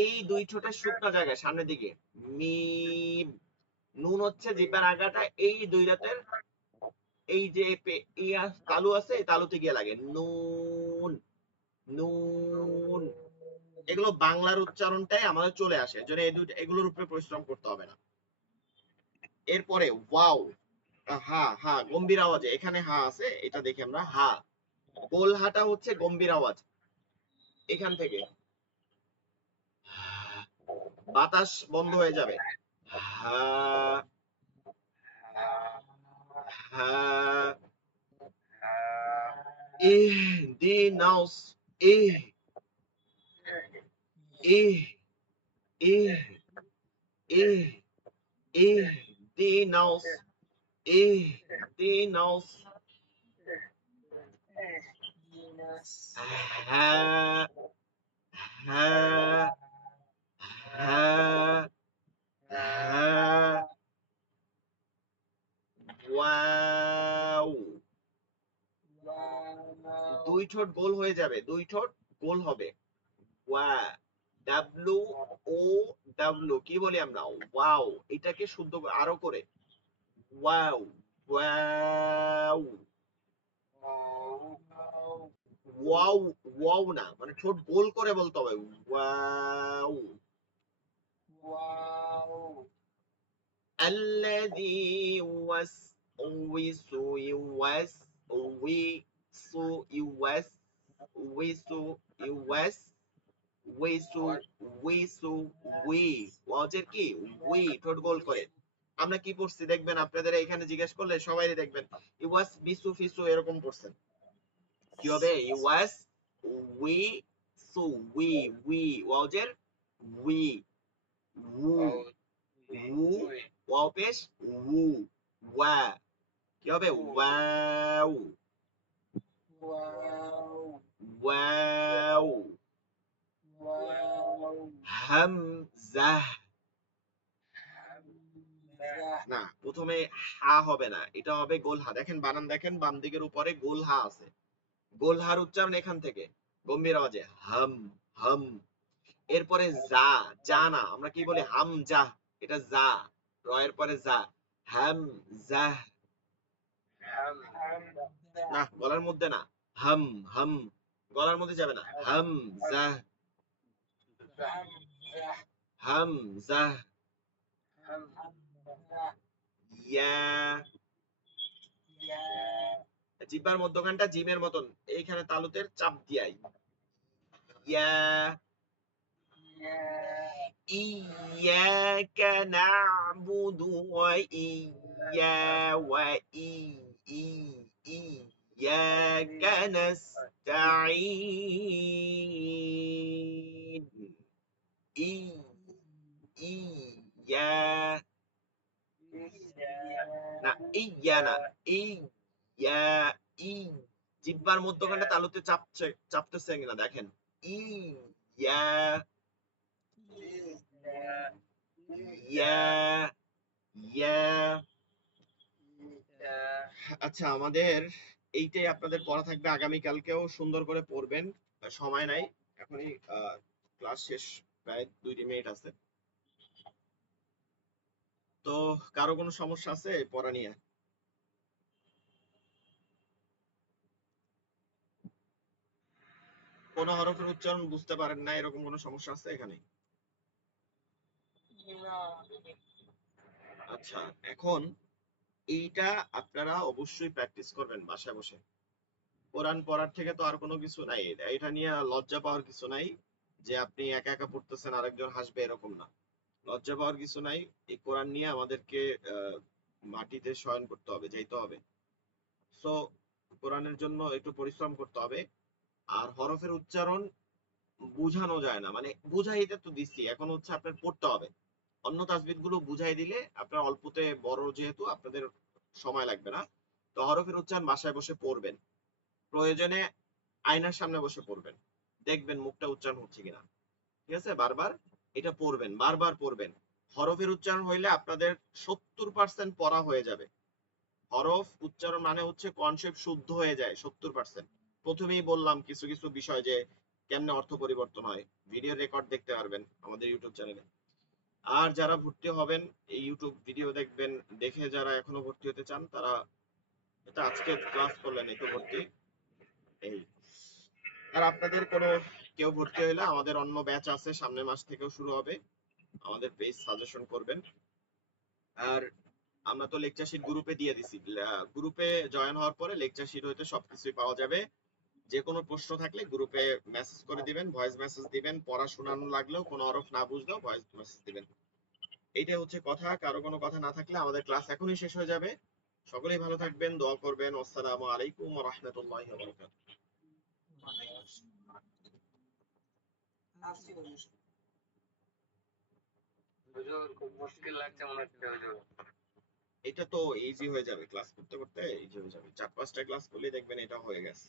এই দুই ঠোঁটের শুকনো জায়গায় সামনের দিকে, মিম। নুন হচ্ছে জিহ্বার আগাটা এই দুই দাঁতের এই যে তালু আছে এই তালুতে গিয়ে লাগে, নুন নুন। এগুলো বাংলার উচ্চারণটাই আমাদের চলে আসে, এজন্য এই দুইটা এগুলোর উপরে পরিশ্রম করতে হবে না। এরপরে ওয়াও, হা হা গম্ভীর আওয়াজে, এখানে হা আছে এটা দেখি আমরা, হা গোল হাটা হচ্ছে গম্ভীর আওয়াজ, এখান থেকে বাতাস বন্ধ হয়ে যাবে, হা হা। ইহদিনাস, ইহ ইহ ইহ ইহ ইহদিনাস, ইহদিনাস। হা হা হা হা। ওয়াও, দুই ঠোঁট গোল হয়ে যাবে, দুই ঠোঁট গোল হবে, ওয়া ডাব্লু ও ডাব্লু কি বলি আমরা, ওয়াও। এটাকে শুদ্ধ আরো করে, ওয়াও ওয়াও ওয়াও, ওয়াও না, মানে ঠোঁট গোল করে বলতে হবে, ওয়াও। الذي يوسوس يوسوس يوسوس يوسوس ওয়েসু ওয়েসু উই, ওয়াজের কি উই, ঠোঁট গোল করে। আমরা কি পড়ছি দেখবেন, আপনাদের এখানে জিজ্ঞেস করলে সবাই দেখবেন ইওয়াস বিসু ফিসু এরকম পড়ছেন। কি হবে, ইওয়াস উই সু উই উই, ওয়াজের উই, উ উ, ওয়াও পেশ উ, ওয়া কি হবে, ওয়াও ওয়াও। হামজা, না প্রথমে হা হবে না, এটা হবে গোল হা। দেখেন বানান দেখেন, বাম দিকের উপরে গোল হা আছে, গোল হার উচ্চারণ এখান থেকে গম্ভীর আওয়াজে, হাম হাম। এরপরে যা, যা না, আমরা কি বলি হাম যা, এটা যা, রয়ের পরে যা, হাম যা। না গলার মধ্যে না, হাম হাম, গলার মধ্যে যাবে না, হাম যা হাম যা। ইয়া, জিহ্বার মধ্যখানটা জিমের মতন এইখানে তালুতের চাপ দিয়াই, ইয়া। ইয়াকা না'বুদু ওয়া ইয়্যা ওয়া ইয়াকা নাস্তাঈন, ই ইয়া না, ইয়া না, ইয়া ই, জিহ্বার মধ্যখানটা তালুতে চাপতেছে কিনা দেখেন, ইয়া ইয়া ইয়া। আচ্ছা আমাদের এইটাই আপনাদের পড়া থাকবে, আগামীকালকেও সুন্দর করে পড়বেন। সময় নাই, এখনই ক্লাস শেষ, প্রায় 2-3 মিনিট আছে। তো কারো কোনো সমস্যা আছে পড়া নিয়ে? কোন হরফের উচ্চারণ বুঝতে পারেন না, এরকম কোনো সমস্যা আছে এখানে? না। আচ্ছা, এখন এইটা আপনারা অবশ্যই প্র্যাকটিস করবেন বাসায় বসে। কোরআন পড়ার থেকে তো আর কোনো কিছু নাই, এটা নিয়ে লজ্জা পাওয়ার কিছু নাই যে আপনি একা একা পড়তেছেন আরেকজন হাসবে, এরকম না। লজ্জা পাওয়ার কিছু নাই। এই কোরআন নিয়ে আমাদেরকে মাটিতে শয়ন করতে হবে, যাইতে হবে। সো কোরআনের জন্য একটু পরিশ্রম করতে হবে। আর হরফের উচ্চারণ বুঝানো যায় না, মানে বুঝাইতে তো দিচ্ছি, এখন হচ্ছে আপনার পড়তে হবে। অন্য তাসবিদ গুলো বুঝাই দিলে আপনার অল্পতে বড়, যেহেতু আপনাদের সময় লাগবে না। তো হরফের উচ্চারণ বাসায় বসে পড়বেন, প্রয়োজনে আয়নার সামনে বসে পড়বেন, দেখবেন মুখটা উচ্চারণ হচ্ছে কিনা। ঠিক আছে, বারবার এটা পড়বেন, বারবার পড়বেন। হরফের উচ্চারণ হইলে আপনাদের 70% পড়া হয়ে যাবে। হরফ উচ্চারণ মানে হচ্ছে কনসেপ্ট শুদ্ধ হয়ে যায় 70%। প্রথমেই বললাম কিছু কিছু বিষয় যে কেমনে অর্থ পরিবর্তন হয়, ভিডিও রেকর্ড দেখতে পারবেন আমাদের ইউটিউব চ্যানেলে। আর যারা ভর্তি হবেন, এই ইউটিউব ভিডিও দেখবেন, দেখে যারা এখনো ভর্তি হতে চান তারা এটা আজকে ক্লাস করলেন এই তো ভর্তি। এই, আর আপনাদের কোনো কেউ ভর্তি হইলে আমাদের অন্য ব্যাচ আছে, সামনের মাস থেকেও শুরু হবে, আমাদের পেজ সাজেশন করবেন। আর আমরা তো লেকচার শিট গ্রুপে দিয়ে দিছি, গ্রুপে জয়েন হওয়ার পরে লেকচার শিট হইতে সবকিছুই পাওয়া যাবে। যে কোনো প্রশ্ন থাকলে গ্রুপে মেসেজ করে দিবেন, ভয়েস মেসেজ দিবেন, পড়া শোনানো লাগলেও কোনো হরফ না বুঝলেও ভয়েস মেসেজ দিবেন। এইটাই হচ্ছে কথা। কারো কোনো কথা না থাকলে আমাদের ক্লাস এখনই শেষ হয়ে যাবে। সকলেই ভালো থাকবেন, দোয়া করবেন। আসসালামু আলাইকুম ওয়া রাহমাতুল্লাহি ওয়া বারাকাতুহু। হুজুর খুব মুশকিল লাগছে মনে হচ্ছে হুজুর। এটা তো ইজি হয়ে যাবে, ক্লাস করতে করতে ইজি হয়ে যাবে, 4-5টা ক্লাস করলে দেখবেন এটা হয়ে গেছে।